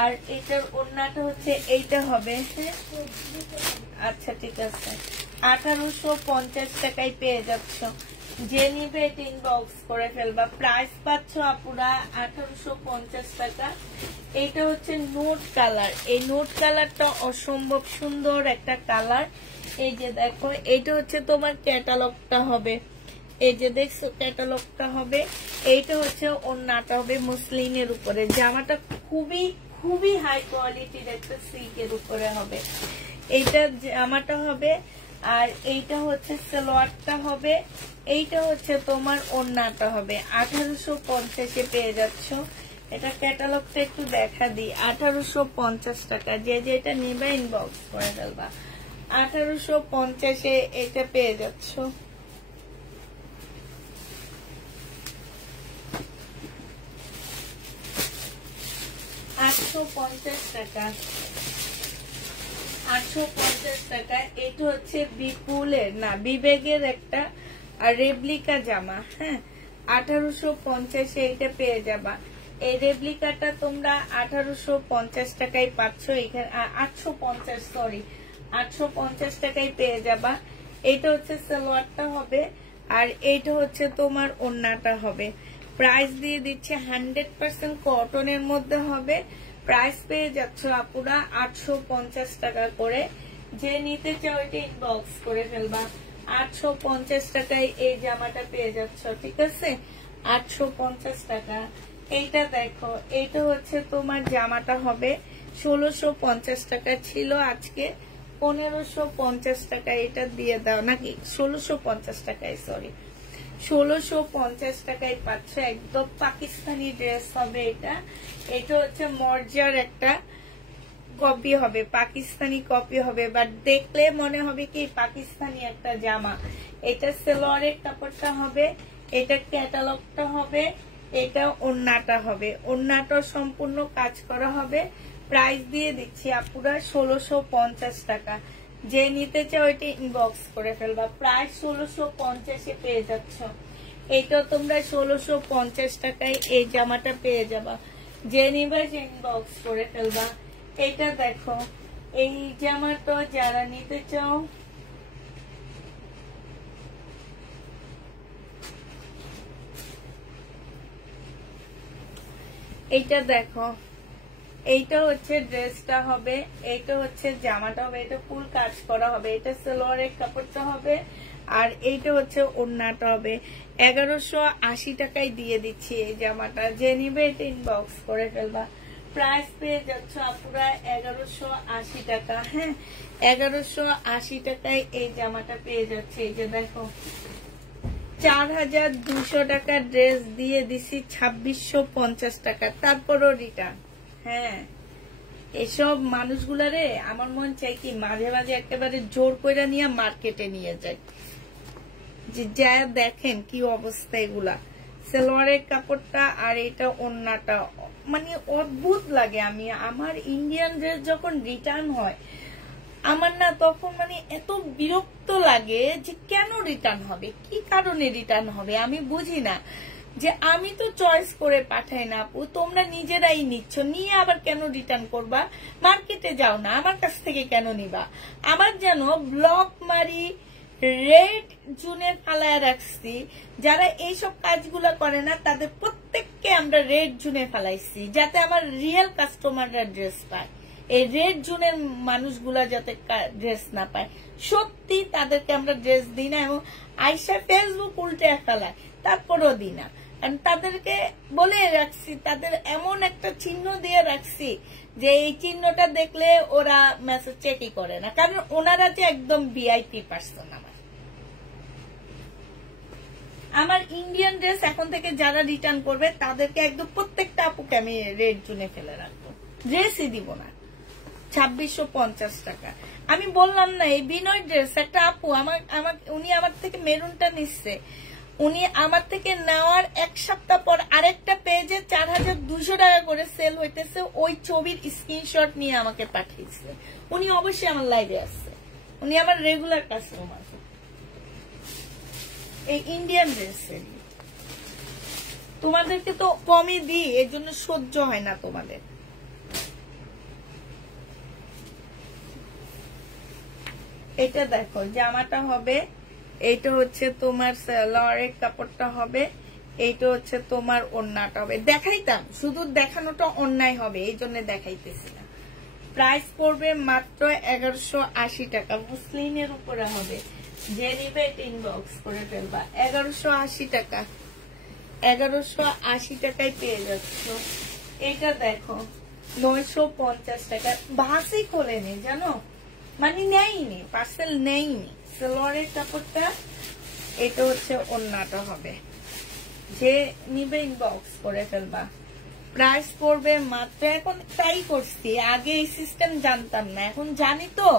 আর এটার ওড়নাটা হচ্ছে এইটা হবে, হ্যাঁ। আচ্ছা ঠিক আছে, 1850 টাকায় পেয়ে যাচ্ছ। যে নিবে এটা ইনবক্স করে ফেলবা। প্রাইস পাচ্ছ আপুরা 1850 টাকা। এইটা হচ্ছে নোট কালার। এই নোট কালারটা অসম্ভব সুন্দর একটা কালার। এই যে দেখো এইটা হচ্ছে তোমার ক্যাটালগটা হবে। এই যে দেখছো ক্যাটালগটা হবে। এইটা হচ্ছে ওড়নাটা হবে মুসলিনের উপরে। জামাটা খুবই খুবই হাই কোয়ালিটির একটা সিল্কের উপরে হবে। এইটা জামাটা হবে, আর এইটা হচ্ছে সালোয়ারটা হবে। এইটা হচ্ছে তোমার ওড়নাটা হবে। 1850-এ পেয়ে যাচ্ছ। এটা ক্যাটালগটা একটু দেখা দিই। 1850 টাকা। যে যেটা নিবে ইনবক্স করে ফেলবা। 1850-এ এটা পেয়ে যাচ্ছ। টাকা, 850 টাকা। এটা হচ্ছে বিপুলের না বিবেকের একটা রেপ্লিকা জামা, হ্যাঁ। 1850-এ এটা পেয়ে যাবা। এই রেপ্লিকাটা তোমরা 1850 টাকায় পাচ্ছ। এখানে 850, সরি 850 টাকায় পেয়ে যাবা। এটা হচ্ছে সালোয়ারটা হবে, আর এইটা হচ্ছে তোমার ওড়নাটা হবে। প্রাইস দিয়ে দিচ্ছে 100% কটনের মধ্যে হবে। প্রাইস পেয়ে যাচ্ছ আপুরা 850 টাকা করে। যে নিতে চাও এটা ইনবক্স করে ফেলবা। 850 টাকায় এই জামাটা পেয়ে যাচ্ছ, ঠিক আছে। 850 টাকা। এইটা দেখো, এইটা হচ্ছে তোমার জামাটা হবে। 1650 টাকা ছিল, আজকে 1550 টাকা এটা দিয়ে দাও নাকি, 1650 টাকায়, সরি 1650 টাকায় পাচ্ছ। একদম পাকিস্তানি ড্রেস হবে এটা। এটা হচ্ছে মর্জার একটা কপি হবে, পাকিস্তানি কপি হবে, বাট দেখলে মনে হবে কি পাকিস্তানি একটা জামা। এটা সালোয়ারের কাপড়টা হবে, এটা ক্যাটালগটা হবে, এটা ওড়নাটা হবে। ওড়নাটা সম্পূর্ণ কাজ করা হবে। প্রাইস দিয়ে দিচ্ছি আপুরা 1650 টাকা। যে নিতে চাও এটা ইনবক্স করে ফেলবা। প্রাইস 1650 পেয়ে যাচ্ছ। এটা তোমরা 1650 টাকায় এই জামাটা পেয়ে যাবা। যে নিবে ইনবক্স করে ফেলবা। এটা দেখো, এই জামাটা যারা নিতে চাও এইটা দেখো, এইটা হচ্ছে ড্রেসটা হবে, এইটা হচ্ছে জামাটা হবে, এটা ফুল কাজ করা হবে, এটা সালোয়ারের কাপড়টা হবে, আর এইটা হচ্ছে ওড়নাটা হবে। 1180 টাকায় দিয়ে দিচ্ছি এই জামাটা। যে নিবে এটা ইনবক্স করে ফেলবা। প্রাইস পেয়ে যাচ্ছ আপুরা 1180 টাকা। হ্যাঁ, 1180 টাকায় এই জামাটা পেয়ে যাচ্ছে। এই যে দেখো, 4200 টাকা ড্রেস দিয়ে দিছি 2650 টাকা, তারপরও রিটার্ন। হ্যাঁ, এসব মানুষগুলারে আমার মন চাই কি মাঝে মাঝে একেবারে জোর করে নিয়ে মার্কেটে নিয়ে যায়, যে যা দেখেন কি অবস্থা এগুলা। সালোয়ারের কাপড়টা আর এটা ওড়নাটা মানে অদ্ভুত লাগে। আমি আমার ইন্ডিয়ান ড্রেস যখন রিটার্ন হয় আমার না তখন মানে এত বিরক্ত লাগে যে কেন রিটার্ন হবে, কি কারণে রিটার্ন হবে আমি বুঝি না। যে আমি তো চয়েস করে পাঠাই না আপু, তোমরা নিজেরাই নিচ্ছ, নিয়ে আবার কেন রিটার্ন করবা? মার্কেটে যাও না, আমার কাছ থেকে কেন নিবা? আমার যেন ব্লক মারি রেড জোনে ফালায় রাখছি। যারা এইসব কাজগুলো করে না তাদের প্রত্যেককে আমরা রেড জোনে ফালাইছি, যাতে আমার রিয়েল কাস্টমাররা ড্রেস পায়। এই রেড জোনের মানুষগুলা যাতে ড্রেস না পায়, সত্যি তাদেরকে আমরা ড্রেস দিই না। এবং আইসা ফেসবুক উল্টে ফেলায়, তারপরও দিই না। তাদেরকে বলে রাখছি, তাদের এমন একটা চিহ্ন দিয়ে রাখছি যে এই চিহ্নটা দেখলে ওরা মেসেজ চেকই করে না, কারণ ওনারা যে একদম ভিআইপি পার্সন। আমার ইন্ডিয়ান ড্রেস এখন থেকে যারা রিটার্ন করবে তাদেরকে একদম প্রত্যেকটা আপুকে আমি রেড জোনে ফেলে রাখবো, ড্রেসই দিব না। 2650 টাকা। আমি বললাম না এই বিনয় ড্রেস, একটা আপু উনি আমার থেকে মেরুনটা নিচ্ছে, উনি আমার থেকে নেওয়ার এক সপ্তাহ পর আরেকটা পেজে 4200 টাকা করে সেল হইতেছে, ওই ছবির স্ক্রিনশট নিয়ে আমাকে পাঠিয়েছে। উনি অবশ্যই আমার লাইভে আসছে, উনি আমার রেগুলার কাস্টমার। এই ইন্ডিয়ান ড্রেস তোমাদেরকে তো কমই দিই, এর জন্য সহ্য হয় না তোমাদের। এটা দেখো, জামাটা হবে, এইটা হচ্ছে তোমার সালোয়ারের কাপড়টা হবে, এইটা হচ্ছে তোমার ওড়নাটা হবে। দেখাইতাম, শুধু দেখানোটা অন্যায় হবে, এই জন্য দেখাইতেছি না। প্রাইস পড়বে মাত্র 1180 টাকা। মুসলিমের উপরে হবে, যে নিবে ইনবক্স করে ফেলবা। 1180 টাকা, 1180 টাকায় পেয়ে যাচ্ছ। এটা দেখো 950 টাকা। ভাসি খোলেনি জানো, মানে নেয়নি, পার্সেল নেয়নি। সালোয়ারের কাপড়টা, এটা হচ্ছে ওড়নাটা হবে। যে নিবে ইনবক্স করে ফেলবা। প্রাইস পড়বে মাত্র, এখন ট্রাই করছি, আগে এই সিস্টেম জানতাম না, এখন জানি তো।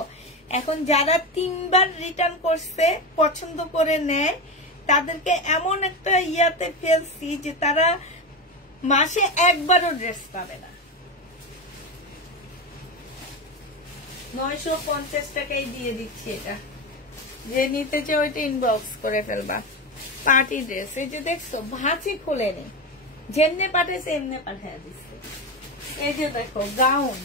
এখন যারা 3 বার রিটার্ন করছে, পছন্দ করে নেয়, তাদেরকে এমন একটা ইয়াতে ফেলছি যে তারা মাসে একবারও ড্রেস পাবে না। 950 টাকায় দিয়ে দিচ্ছি এটা। যে নিতে চাও ওইটা ইনবক্স করে ফেলবা। পার্টি ড্রেস, এই যে দেখছো ভাঁচি খোলেনি, যেমনে পাঠাইছে এমনি পাঠাইয়া দিচ্ছে। এই যে দেখো গাউন,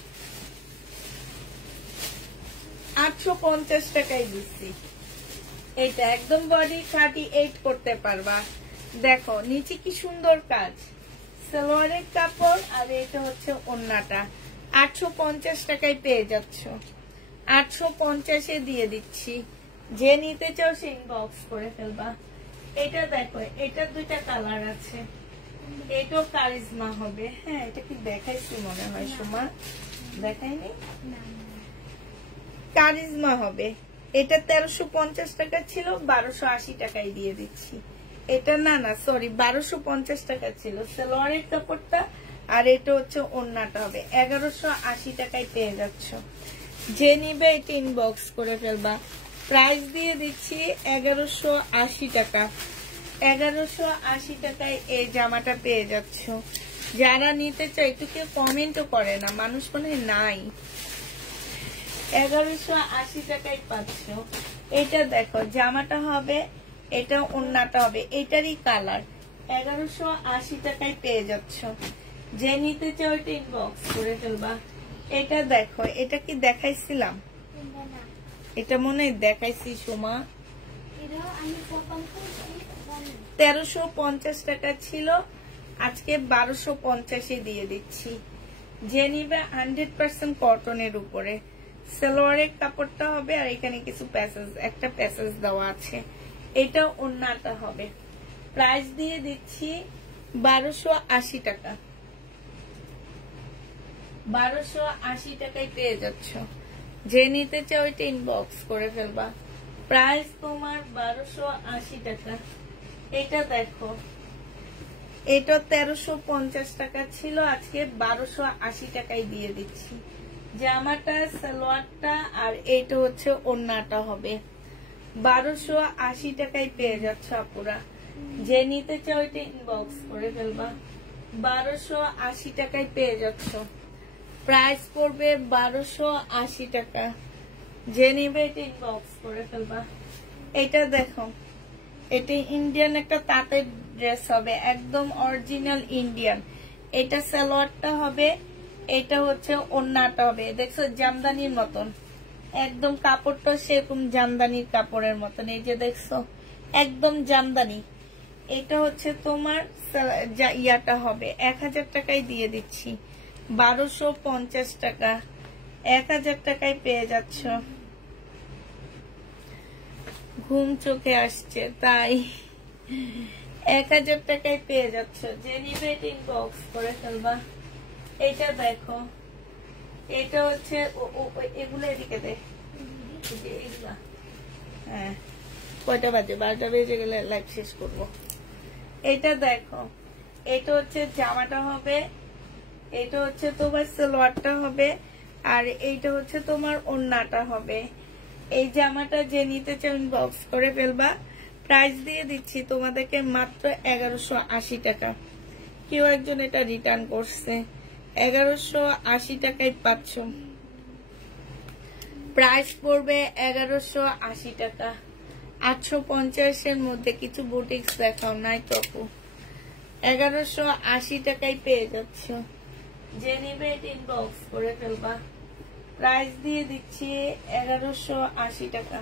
850 টাকায় দিচ্ছি। এটা একদম বডি 38 করতে পারবা। দেখো নিচে কি সুন্দর কাজ, সালোয়ারের কাপড়, আর এটা হচ্ছে ওড়নাটা। 850 টাকায় পেয়ে যাচ্ছ। 850 দিয়ে দিচ্ছি। যে নিতে চাও সে ইনবক্স করে ফেলবা। এটা দেখো, এটা 2টা কালার আছে। এটাও কারিজমা হবে। হ্যাঁ, এটা কি দেখাইছি মনে হয়, সোমা দেখাইনি? কারিজমা হবে। এটা 1350 টাকা ছিল, 1280 টাকায় দিয়ে দিচ্ছি। এটা না না সরি 1250 টাকা ছিল সালোয়ারের কাপড়টা, আর এটা হচ্ছে ওড়নাটা হবে 1180 টাকায় পেয়ে যাচ্ছ। যে নিবে এটা ইনবক্স করে ফেলবা। প্রাইস দিয়ে দিচ্ছি 1180 টাকা। 1180 টাকায় এই জামাটা পেয়ে যাচ্ছ। যারা নিতে চায় একটু কেউ কমেন্টও করে না, মানুষ মনে নাই। 1180 টাকায় পাচ্ছ। এটা দেখো জামাটা হবে, এটা ওড়নাটা হবে, এটারই কালার। 1180 টাকায় পেয়ে যাচ্ছ। যে নিতে চাও এটা ইনবক্স করে ফেলবা। এটা দেখো, এটা কি দেখাইছিলাম? এটা মনে হয় দেখাইছি সোমা। 1350 টাকা ছিল, আজকে 1250 দিয়ে দিচ্ছি। যে নিবে 100% কটনের উপরে। সালোয়ারের কাপড়টা হবে, আর এখানে কিছু প্যাসেজ, একটা প্যাসেজ দেওয়া আছে। এটা ওড়নাটা হবে। প্রাইস দিয়ে দিচ্ছি 1280 টাকা। 1280 টাকায় পেয়ে যাচ্ছ। যে নিতে চাও এটা ইনবক্স করে ফেলবা। প্রাইস তোমার 1280 টাকা। এটা দেখো, এটা 1350 টাকা ছিল, আজকে 1280 টাকায় দিয়ে দিচ্ছি। জামাটা সালোয়ারটা আর এইটা হচ্ছে ওড়নাটা হবে। 1280 টাকায় পেয়ে যাচ্ছ আপুরা। যে নিতে চাও এটা ইনবক্স করে ফেলবা। 1280 টাকায় পেয়ে যাচ্ছ। প্রাইস পড়বে 1280 টাকা। যে নিবে এটা ইনবক্স করে ফেলবা। এটা দেখো, এটা ইন্ডিয়ান একটা তাঁতের ড্রেস হবে, একদম অরিজিনাল ইন্ডিয়ান। এটা সালোয়ারটা হবে, এটা হচ্ছে ওড়নাটা হবে। দেখছো জামদানির মতন, একদম কাপড়টা সেরকম জামদানির কাপড়ের মতন। এই যে দেখছো একদম জামদানি। এটা হচ্ছে তোমার ইয়াটা হবে 1000 টাকায় দিয়ে দিচ্ছি। 1250 টাকা। 1000 টাকায় পেয়ে যাচ্ছ। ঘুম চোখে আসছে তাই 1000 টাকায় পেয়ে যাচ্ছ। যে নিবে এটা ইনবক্স করে ফেলবা। এটা দেখো, এটা হচ্ছে এগুলো এদিকে দেখ। হ্যাঁ, কয়টা বাজে? 12টা বেজে গেলে লাইভ শেষ করবো। এটা দেখো, এটা হচ্ছে জামাটা হবে, এটা হচ্ছে তোমার সালোয়ারটা হবে, আর এইটা হচ্ছে তোমার ওড়নাটা হবে। এই জামাটা যে নিতে চাও ইনবক্স করে ফেলবা। প্রাইস দিয়ে দিচ্ছি তোমাদেরকে মাত্র 1180 টাকা। কেউ একজন এটা রিটার্ন করছে, 1180 টাকায় পাচ্ছ। প্রাইস পড়বে 1180 টাকা। 850 মধ্যে কিছু বুটিক্স দেখাও নাই তপু। 1180 টাকায় পেয়ে যাচ্ছ। যে নিবে এটা ইনবক্স করে ফেলবা। প্রাইস দিয়ে দিচ্ছি 1180 টাকা।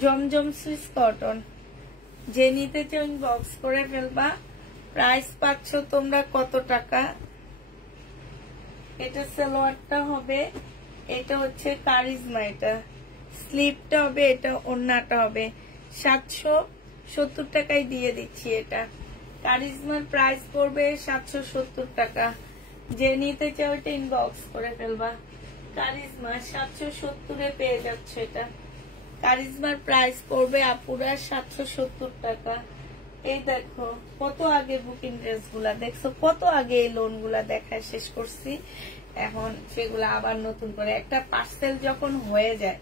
জমজম সুইস কটন। যে নিতে চাও ইনবক্স করে ফেলবা। প্রাইস পাচ্ছ তোমরা কত টাকা? এটা সালোয়ারটা হবে, এটা হচ্ছে কারিজমা, এটা স্লিপটা হবে, এটা ওড়নাটা হবে। 770 টাকায় দিয়ে দিচ্ছি। এটা কারিজমার প্রাইস পড়বে 770 টাকা। যে নিতে চাও এটা ইনবক্স করে ফেলবা। কারিজমা 770 পেয়ে যাচ্ছে। এটা কারিজমার প্রাইস পড়বে আপুরা 770 টাকা। এই দেখো কত আগে বুকিং ড্রেস গুলা দেখছো, কত আগে এই লোন গুলা দেখা শেষ করছি। এখন সেগুলা আবার নতুন করে একটা পার্সেল যখন হয়ে যায়,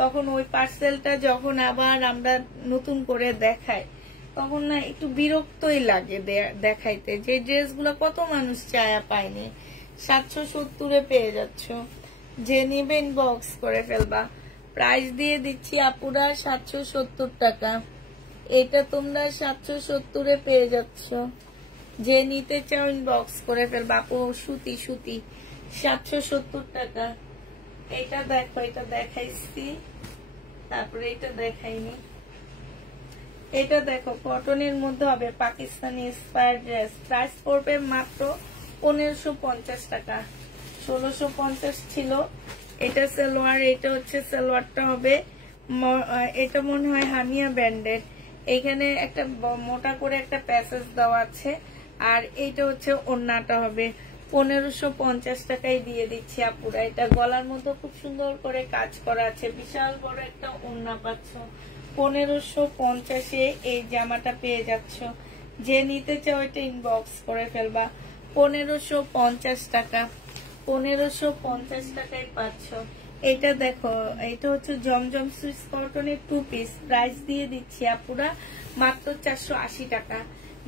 তখন ওই পার্সেলটা যখন আবার আমরা নতুন করে দেখাই, তখন না একটু বিরক্তই লাগে দেখাইতে। যে ড্রেসগুলো কত মানুষ চায়া পায়নি, 770 পেয়ে যাচ্ছ। যে নিবে ইনবক্স করে ফেলবা। প্রাইস দিয়ে দিচ্ছি আপুরা 770 টাকা। এটা তোমরা 770 পেয়ে যাচ্ছ। যে নিতে চাও ইনবক্স করে ফেলবা। আপু সুতি সুতি 770 টাকা। এটা দেখো, এটা দেখাইছি, তারপরে এটা দেখাইনি। এটা দেখো কটনের মধ্যে হবে, পাকিস্তানি ইন্সপায়ার্ড ড্রেস। প্রাইস পড়বে মাত্র 1550 টাকা। 1650 ছিল। এটা সালোয়ার, এটা হচ্ছে সালোয়ারটা হবে, এটা মনে হয় হামিয়া ব্র্যান্ডের। এখানে একটা মোটা করে একটা প্যাসেজ দেওয়া আছে, আর এইটা হচ্ছে ওড়নাটা হবে। 1550 টাকায় দিয়ে দিচ্ছি আপুরা। এটা গলার মধ্যে খুব সুন্দর করে কাজ করা আছে, বিশাল বড় একটা ওড়না পাচ্ছ। 1550-এ এই জামাটা পেয়ে যাচ্ছ। যে নিতে চাও এটা ইনবক্স করে ফেলবা। 1550 টাকা, 1550 টাকায় পাচ্ছ। এটা দেখো, এটা হচ্ছে জমজম সুইস কটনের 2 পিস, প্রাইস দিয়ে দিচ্ছি আপুরা মাত্র 480 টাকা।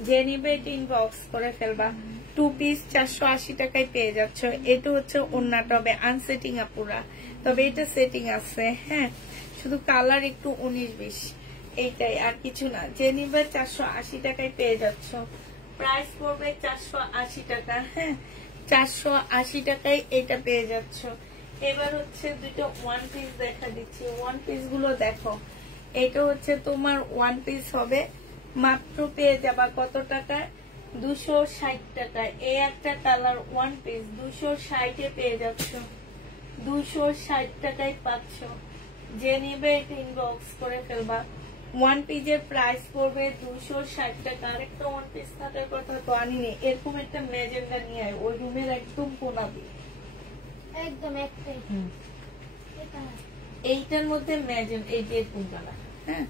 যে নিবে এটা ইনবক্স করে ফেলবা। 2 পিস 480 টাকায় পেয়ে যাচ্ছ। এটা হচ্ছে ওড়নাটা হবে আনসেটিং আপুরা, তবে এটা সেটিং আছে। হ্যাঁ, শুধু কালার একটু 19-20, এইটাই, আর কিছু না। যে নিবে 480 টাকায় পেয়ে যাচ্ছ। প্রাইস পড়বে 480 টাকা। হ্যাঁ, 480 টাকায় এটা পেয়ে যাচ্ছ। এবার হচ্ছে দুটো ওয়ান পিস দেখা দিচ্ছি। ওয়ান পিস গুলো দেখো, এটা হচ্ছে তোমার ওয়ান পিস হবে মাত্র পেয়ে যাবা কত টাকায়? 260 টাকায়। এই একটা কালার ওয়ান পিস 260-এ পেয়ে যাচ্ছ। 260 টাকায় পাচ্ছ। যে নিবে এটা ইনবক্স করে ফেলবা। ওয়ান পিসের প্রাইস পড়বে 260 টাকা। আরেকটা ওয়ান পিস থাকার কথা তো আনিনি, এরকম একটা ম্যাজেন্ডা নিয়ে আয়, ওই রুমের একদম কোনা দিয়ে একদম একটাই। এইটার মধ্যে ম্যাজেন্ট, এই যে এরকম কালার। হ্যাঁ,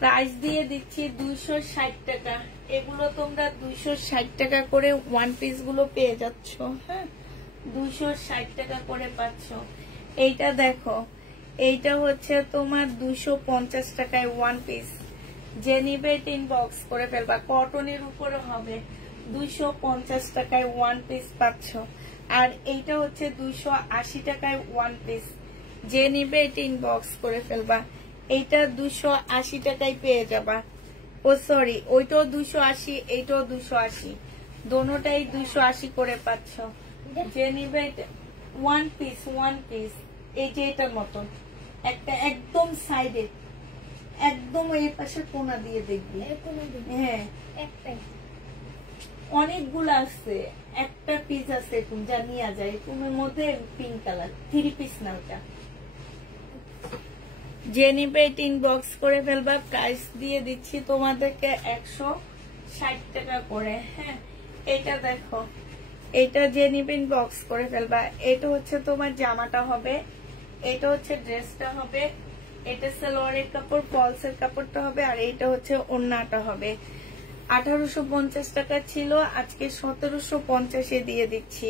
প্রাইস দিয়ে দিচ্ছি 260 টাকা। এগুলো তোমরা 260 টাকা করে ওয়ান পিস গুলো পেয়ে যাচ্ছ। হ্যাঁ, 260 টাকা করে পাচ্ছ। এইটা দেখো, এইটা হচ্ছে তোমার 250 টাকায় ওয়ান পিস। যে নিবে এটা ইনবক্স করে ফেলবা। কটনের উপরে হবে, 250 টাকায় ওয়ান পিস পাচ্ছ। আর এইটা হচ্ছে 280 টাকায় ওয়ান পিস। যে নিবে এটা ইনবক্স করে ফেলবা। এইটা 280 টাকায় পেয়ে যাবা। ও সরি, ওইটাও 280, এইটাও 280, দোনোটাই 280 করে পাচ্ছ। যে নিবে ওয়ান পিস, ওয়ান পিস এই যে এটার মতন একটা, একদম সাইডে, একদম এই পাশে কোনা দিয়ে দেখবি। হ্যাঁ, একটাই। অনেকগুলো আছে, একটা পিস আছে এরকম যা নিয়ে যায়। এরকমের মধ্যে পিঙ্ক কালার 3 পিস না ওটা। যে নিবে এটা ইনবক্স করে ফেলবা। প্রাইস দিয়ে দিচ্ছি তোমাদেরকে 160 টাকা করে। হ্যাঁ, এটা দেখো, এটা যে নিবে ইনবক্স করে ফেলবা। এটা হচ্ছে তোমার জামাটা হবে, এটা হচ্ছে ড্রেসটা হবে, এটা সালোয়ারের কাপড়, ফলসের কাপড়টা হবে, আর এটা হচ্ছে ওড়নাটা হবে। 1850 টাকা ছিল, আজকে 1750-এ দিয়ে দিচ্ছি।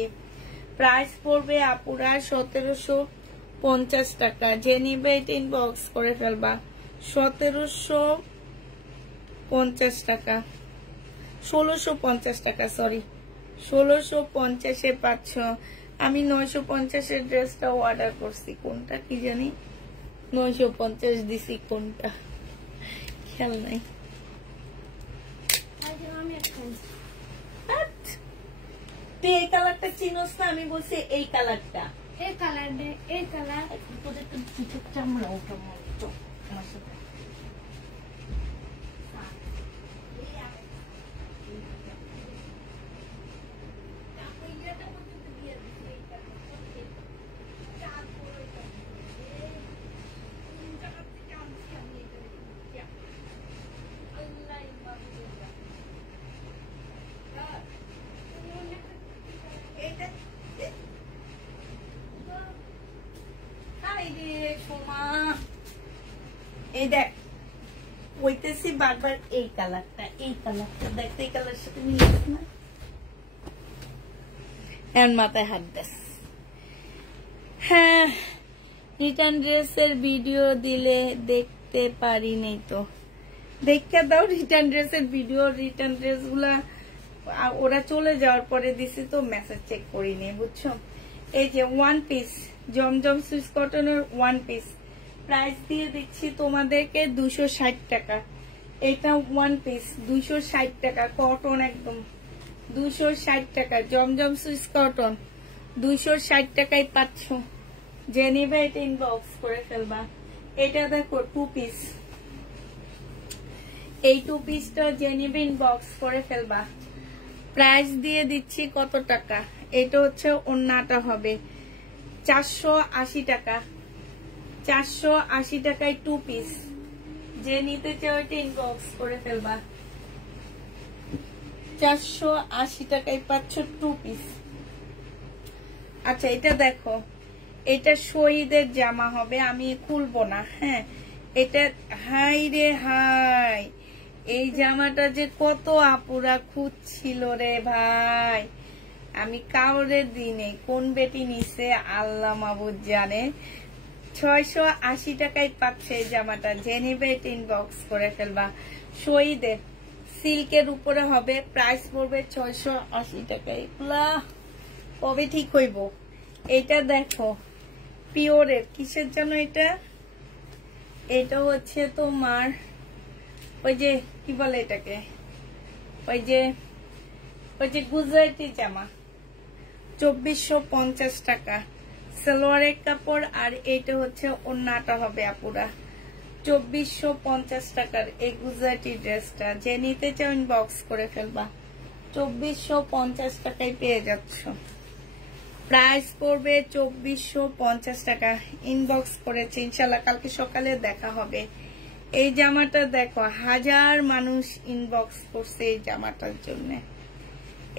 প্রাইস পড়বে আপুরা 1750 টাকা। যে নিবে এটা ইনবক্স করে ফেলবা। 1750 টাকা, 1650 টাকা, সরি 1650-এ পাচ্ছ। আমি 950-এর ড্রেসটা অর্ডার করছি, কোনটা কি জানি 950 দিছি, কোনটা খেয়াল নাই। তুই এই কালারটা চিনোস না? আমি বলছি এই কালারটা, এই কালার, এই কালার। তোদের তো দুটো চামড়া ওটা মতো আমার সাথে। এই দেখ, বলতেছি বারবার এই কালারটা, এই কালারটা দেখতে, এই কালার সাথে মিলছে না। এর মাথায় হাত দেস। হ্যাঁ, রিটার্ন ড্রেসের ভিডিও দিলে দেখতে পারি নাই তো, দেখতে দাও রিটার্ন ড্রেসের ভিডিও। রিটার্ন ড্রেস গুলা ওরা চলে যাওয়ার পরে দিছি তো মেসেজ চেক করিনি, বুঝছো। এই যে ওয়ান পিস জমজম সুইস কটনের ওয়ান পিস, প্রাইস দিয়ে দিচ্ছি তোমাদেরকে 260 টাকা। এটা ওয়ান পিস 260 টাকা, কটন একদম 260 টাকা। জমজম সুইস কটন 260 টাকায় পাচ্ছ। যে নিবে এটা ইনবক্স করে ফেলবা। এটা দেখো 2 পিস, এই 2 পিসটা যে নিবে ইনবক্স করে ফেলবা। প্রাইস দিয়ে দিচ্ছি কত টাকা? এটা হচ্ছে ওড়নাটা হবে 480 টাকা। 480 টাকায় 2 পিস। যে নিতে চাও এটা ইনবক্স করে ফেলবা। 480 টাকায় পাচ্ছ 2 পিস। আচ্ছা এটা দেখো, এটা শহীদের জামা হবে, আমি খুলবো না। হ্যাঁ এটা হাই রে হাই, এই জামাটা যে কত আপুরা খুঁজছিল রে ভাই, আমি কাউরে দিনে কোন বেটি নিছে আল্লাহ মাবুদ জানে। 680 টাকায় পাচ্ছে এই জামাটা, যে নিবে ইনবক্স করে ফেলবা। শহীদের সিল্কের উপরে হবে, প্রাইস পড়বে 680 টাকায়। কবে ঠিক হইব? এটা দেখো পিওরের, কিসের জন্য এটা? এটা হচ্ছে তোমার ওই যে কি বলে এটাকে, ওই যে গুজরাটি জামা। 2450 টাকা সালোয়ারের কাপড়, আর এটা হচ্ছে ওন্নাটা হবে আপুরা। 2450 টাকার এই গুজরাটি ড্রেসটা, যে নিতে চাও ইনবক্স করে ফেলবা। 2450 টাকায় পেয়ে যাচ্ছ। প্রাইস পড়বে 2450 টাকা। ইনবক্স করেছে, ইনশাল্লাহ কালকে সকালে দেখা হবে। এই জামাটা দেখো, হাজার মানুষ ইনবক্স করছে এই জামাটার জন্য।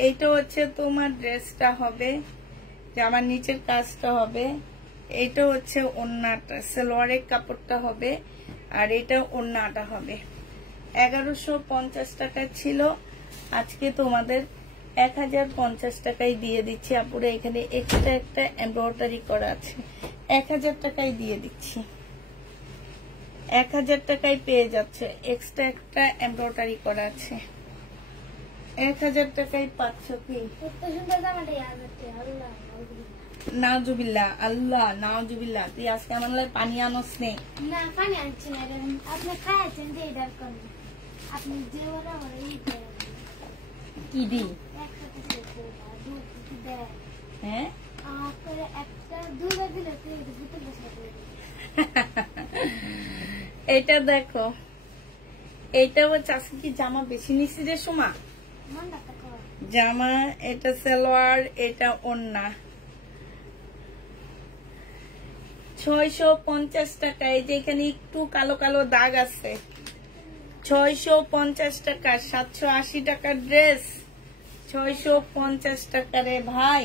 এইটা হচ্ছে তোমার ড্রেসটা হবে, জামার নিচের কাজটা হবে। এইটা হচ্ছে ওন্নাটা, সালোয়ারের কাপড়টা হবে, আর এটা ওন্নাটা হবে। 1150 টাকা ছিল, আজকে তোমাদের 1050 টাকায় দিয়ে দিচ্ছি আপুরা। এখানে এক্সট্রা একটা এমব্রয়ডারি করা আছে, 1000 টাকায় দিয়ে দিচ্ছি। 1000 টাকায় পেয়ে যাচ্ছে, এক্সট্রা একটা এমব্রয়ডারি করা আছে। 1000 টাকায় পাচ্ছ কি? নাউজুবিল্লাহ, আল্লাহ নাউজুবিল্লাহ। তুই আজকে আমার লাই পানি আনস নে? না পানি আনছি না, আপনি খাইছেন যে এটার কারণে আপনি যে ওরা কি দি? হ্যাঁ এটা দেখো, এটা হচ্ছে আজকে কি জামা বেশি নিচ্ছি রে সুমা? জামা এটা সালোয়ার, এটা ওন্না। 650 টাকায়, যে এখানে একটু কালো কালো দাগ আছে। 650 টাকা, 780 টাকার ড্রেস 650 টাকা রে ভাই।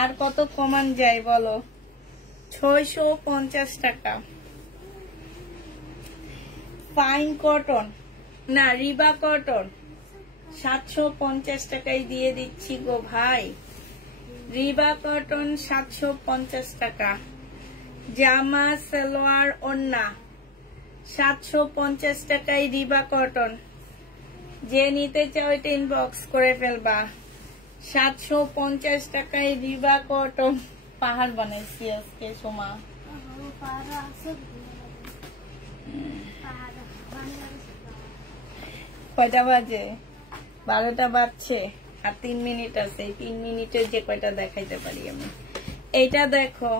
আর কত কমান যায় বলো? 650 টাকা। ফাইন কটন না রিবা কটন 750 টাকায় দিয়ে দিচ্ছি গো ভাই। রিবা কটন 750 টাকা। জামা সালোয়ার ওন্না 750 টাকায় রিবা কটন। যে নিতে চাও এটা ইনবক্স করে ফেলবা। 750 টাকায় রিবা কটন। পাহাড় বানাইছি আজকে সোমা। কয়টা বাজে? 12টা বাজছে, আর 3 মিনিট আছে। 3 মিনিটে যে কয়টা দেখাইতে পারি আমি। এইটা দেখো,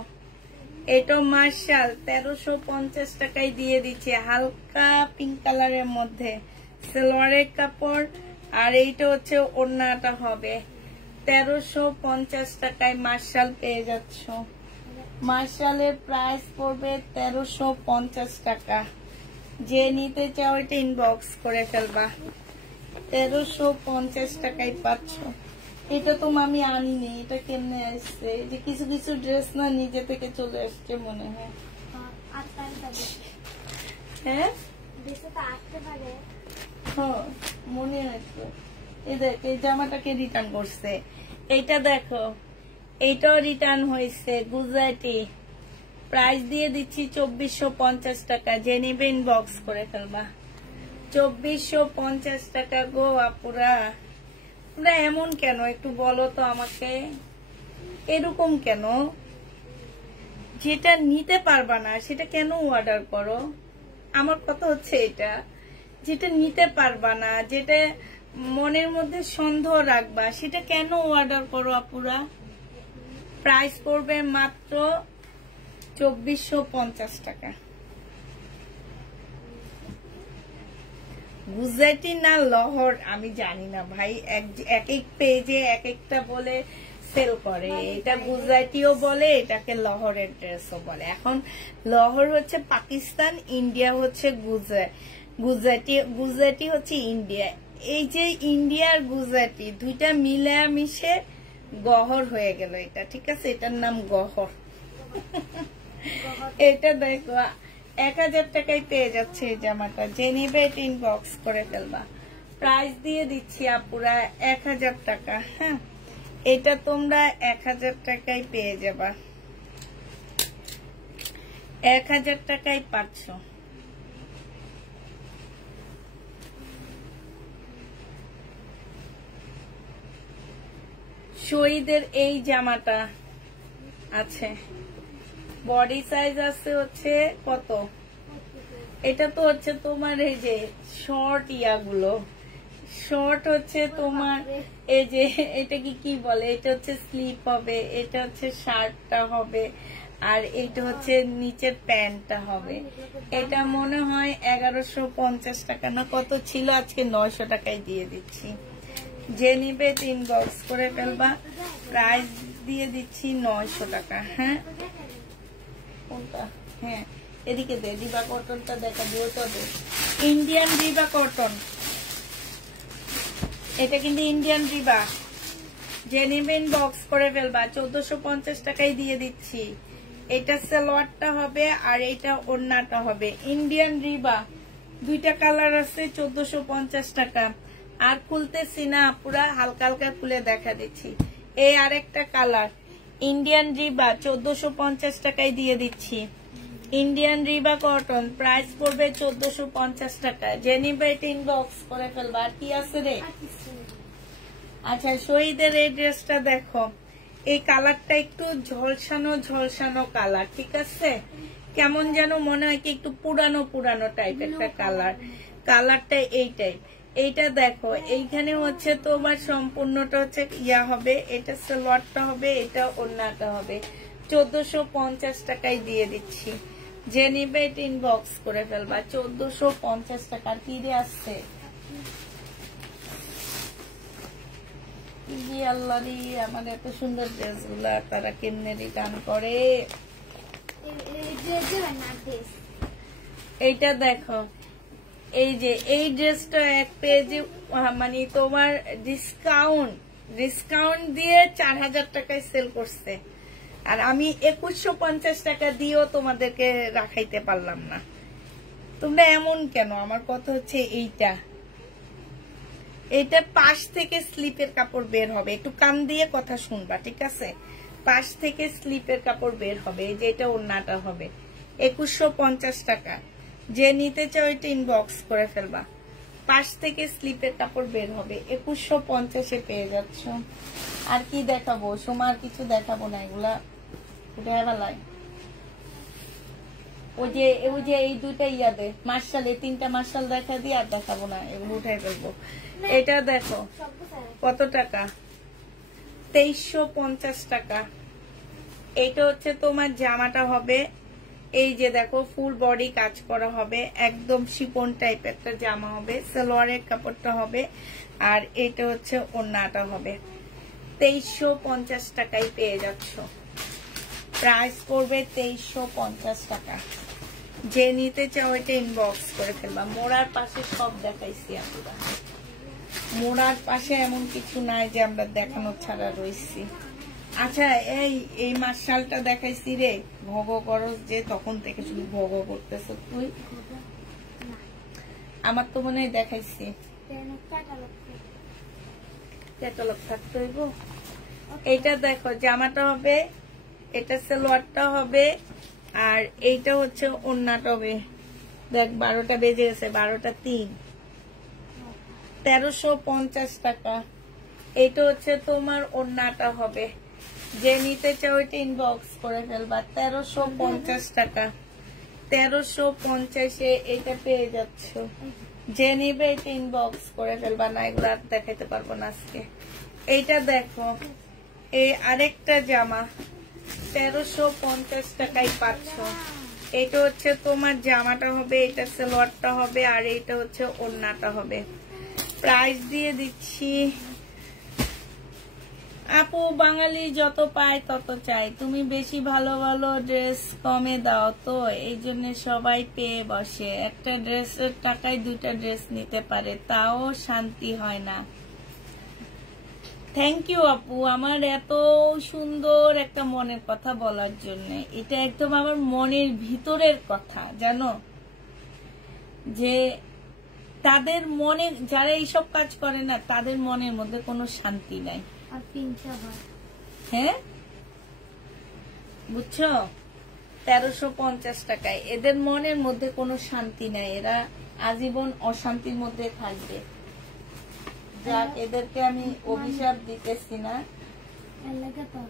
এটা মার্শাল 1350 টাকায় দিয়ে দিচ্ছে, হালকা পিঙ্ক কালারের মধ্যে সালোয়ারের কাপড়, আর এইটা হচ্ছে ওড়নাটা হবে। 1350 টাকায় মার্শাল পেয়ে যাচ্ছ। মার্শালের প্রাইস পড়বে 1350 টাকা। যে নিতে চাও এটা ইনবক্স করে ফেলবা। 1350 টাকায় পাচ্ছ। এটা তো আমি আনিনি, এটা কেমনে আসছে? যে কিছু কিছু ড্রেস না নিজে থেকে চলে আসছে মনে হয়। হ্যাঁ মনে হচ্ছে। এই দেখ, এই জামাটাকে রিটার্ন করছে। এইটা দেখো, এইটাও রিটার্ন হয়েছে, গুজরাটি। প্রাইস দিয়ে দিচ্ছি 2450 টাকা। যে নিবে ইনবক্স করে ফেলবা। 2450 টাকা গো আপুরা। এমন কেন একটু বলো তো আমাকে, এরকম কেন? যেটা নিতে পারবা না সেটা কেন অর্ডার করো? আমার কথা হচ্ছে এটা, যেটা নিতে পারবা না, যেটা মনের মধ্যে সন্দেহ রাখবা, সেটা কেন অর্ডার করো আপুরা? প্রাইস পড়বে মাত্র 2450 টাকা। গুজরাটি না লহর আমি জানি না ভাই, এক এক পেজে এক একটা বলে সেল করে। এটা গুজরাটিও বলে, এটাকে লহরের ড্রেসও বলে। এখন লহর হচ্ছে পাকিস্তান, ইন্ডিয়া হচ্ছে গুজরাটি হচ্ছে ইন্ডিয়া। এই যে ইন্ডিয়ার গুজরাটি দুইটা মিলে মিশে গহর হয়ে গেল এটা, ঠিক আছে? এটার নাম গহর। এটা দেখো 1000 টাকায় পেয়ে যাচ্ছে এই জামাটা। যে নিবে এটা ইনবক্স করে ফেলবা। প্রাইস দিয়ে দিচ্ছি আপুরা 1000 টাকা। হ্যাঁ, এটা তোমরা 1000 টাকায় পেয়ে যাবা, 1000 টাকায় পাচ্ছ। শহীদের এই জামাটা আছে, বডি সাইজ আছে হচ্ছে কত, এটা তো হচ্ছে তোমার এই যে শর্ট ইয়াগুলো, শর্ট হচ্ছে তোমার এই যে এটা কি বলে, এটা হচ্ছে স্লিপ হবে, এটা হচ্ছে শার্টটা হবে, আর এটা হচ্ছে নিচের প্যান্টটা হবে। এটা মনে হয় 1150 টাকা না কত ছিল, আজকে 900 টাকায় দিয়ে দিচ্ছি। যে নিবে ইনবক্স করে ফেলবা, প্রাইস দিয়ে দিচ্ছি 900 টাকা। হ্যাঁ, কোনটা? হ্যাঁ, এদিকে দে, রিবা কটনটা দেখা দিও তো দে, ইন্ডিয়ান রিবা কটন, এটা কিন্তু ইন্ডিয়ান রিবা। যে নিবে ইনবক্স করে ফেলবা, 1450 টাকায় দিয়ে দিচ্ছি। এটা সালোয়ারটা হবে আর এটা ওড়নাটা হবে, ইন্ডিয়ান রিবা, দুইটা কালার আছে, 1450 টাকা। আর খুলতেছি না পুরা, হালকা হালকা খুলে দেখা দিচ্ছি। এই আরেকটা কালার ইন্ডিয়ান রিবা, 1450 টাকায় দিয়ে দিচ্ছি। ইন্ডিয়ান রিবা কটন, প্রাইস পড়বে 1450 টাকা। যে নিবে এটা ইনবক্স করে ফেলবা। আর কি আছে রে? আচ্ছা, শহীদের এই ড্রেসটা দেখো, এই কালারটা একটু ঝলসানো ঝলসানো কালার, ঠিক আছে? কেমন যেন মনে হয় কি একটু পুরানো পুরানো টাইপ একটা কালার, কালারটা এই টাইপ। এইটা দেখো, এইখানে হচ্ছে তোমার সম্পূর্ণটা হচ্ছে ইয়া হবে, এটা সালোয়ারটা হবে, এটা ওড়নাটা হবে। 1450 টাকায় দিয়ে দিচ্ছি। যে নিবে এটা ইনবক্স করে ফেলবা, 1450 টাকা। কি দিয়ে আসছে আল্লাহ রে, আমার এত সুন্দর ড্রেস গুলা তারা কেমনে রিটার্ন করে। এইটা দেখো, এই যে এই ড্রেসটা এক পেজে মানে তোমার ডিসকাউন্ট দিয়ে 4000 টাকায় সেল করছে, আর আমি 2150 টাকা দিয়েও তোমাদেরকে রাখাইতে পারলাম না। তোমরা এমন কেন? আমার কথা হচ্ছে এইটা পাশ থেকে স্লিপের কাপড় বের হবে, একটু কান দিয়ে কথা শুনবা, ঠিক আছে? পাশ থেকে স্লিপের কাপড় বের হবে। এই যে এটা ওড়নাটা হবে, 2150 টাকা। যে নিতে চাও এটা ইনবক্স করে ফেলবা, পাশ থেকে স্লিপের কাপড় বের হবে, 2150-এ পেয়ে যাচ্ছ। আর কি দেখাবো সোমা? আর কিছু দেখাবো না, এগুলা উঠে বেলায়। ওই যে এই দুইটা ইয়াদে মার্শাল, এই 3টা মার্শাল দেখা দিয়ে আর দেখাবো না, এগুলো উঠাই ফেলবো। এটা দেখো কত টাকা, 2350 টাকা। এইটা হচ্ছে তোমার জামাটা হবে, এই যে দেখো ফুল বডি কাজ করা হবে, একদম শিপন টাইপ একটা জামা হবে, সালোয়ারের কাপড়টা হবে, আর এটা হচ্ছে ওড়নাটা হবে। 2350 টাকায় পেয়ে যাচ্ছ। প্রাইস পড়বে 2350 টাকা। যে নিতে চাও এটা ইনবক্স করে ফেলবা। মোড়ার পাশে সব দেখাইছি আমরা, মোড়ার পাশে এমন কিছু নাই যে আমরা দেখানো ছাড়া রয়েছি। আচ্ছা, এই মার্শালটা দেখাইছি রে, ভোগ করস যে তখন থেকে শুধু ভোগ করতেছ তুই। আমার তো মনে হয় দেখাইছি, ক্যাটালগ থাকতে হইব। এইটা দেখো, জামাটা হবে, এটা সালোয়ারটা হবে, আর এইটা হচ্ছে ওড়নাটা হবে। দেখ 12টা বেজে গেছে, 12টা 3, 1350 টাকা। এইটা হচ্ছে তোমার ওড়নাটা হবে। যে নিতে চাও এটা ইনবক্স করে ফেলবা, 1350 টাকা। 1350-এ এটা পেয়ে যাচ্ছ। যে নিবে এটা ইনবক্স করে ফেলবা, না এগুলো আর দেখাইতে পারবো না আজকে। এইটা দেখো, এই আরেকটা জামা 1350 টাকায় পাচ্ছ। এটা হচ্ছে তোমার জামাটা হবে, এটা সালোয়ারটা হবে, আর এইটা হচ্ছে ওড়নাটা হবে। প্রাইস দিয়ে দিচ্ছি আপু বাঙালি যত পায় তত চাই, তুমি বেশি ভালো ভালো ড্রেস কমে দাও তো এই জন্য সবাই পেয়ে বসে। একটা ড্রেসের টাকায় 2টা ড্রেস নিতে পারে, তাও শান্তি হয় না। থ্যাংক ইউ আপু, আমার এত সুন্দর একটা মনের কথা বলার জন্য। এটা একদম আমার মনের ভিতরের কথা, জানো, যে তাদের মনে যারা এইসব কাজ করে না তাদের মনের মধ্যে কোনো শান্তি নাই। আর পিনটা হয়, হ্যাঁ বুঝছো, 1350 টাকায় এদের মনের মধ্যে কোনো শান্তি নাই, এরা আজীবন অশান্তির মধ্যে থাকবে। যাক, এদেরকে আমি অভিশাপ দিতেছি না।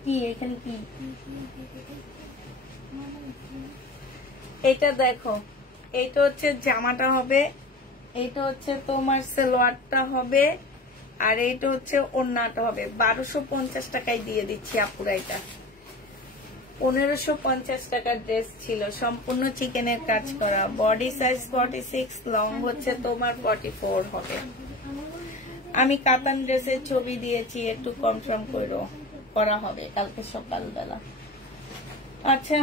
কি এখানে কি এটা দেখো, এইটা হচ্ছে জামাটা হবে, এইটা হচ্ছে তোমার সালোয়ারটা হবে, আর এইটা হচ্ছে ওড়নাটা হবে। 1250 টাকায় দিয়ে দিচ্ছি আপুরা। এটা 1550 টাকার ড্রেস ছিল, সম্পূর্ণ চিকেনের কাজ করা, বডি সাইজ 46, লং হচ্ছে তোমার 44 হবে। আমি কাতান ড্রেসের ছবি দিয়েছি, একটু কনফার্ম করা হবে কালকে সকালবেলা। আচ্ছা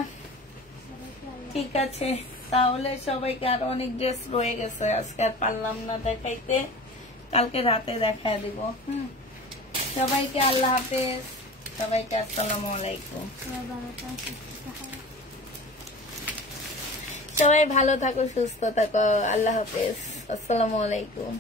ঠিক আছে, তাহলে সবাইকে, আরো অনেক ড্রেস রয়ে গেছে, আজকে আর পারলাম না দেখাইতে, কালকে রাতে দেখায় দিব। সবাইকে আল্লাহ হাফেজ, সবাইকে আসসালামু আলাইকুম। সবাই ভালো থাকো, সুস্থ থাকো, আল্লাহ হাফেজ, আসসালামু আলাইকুম।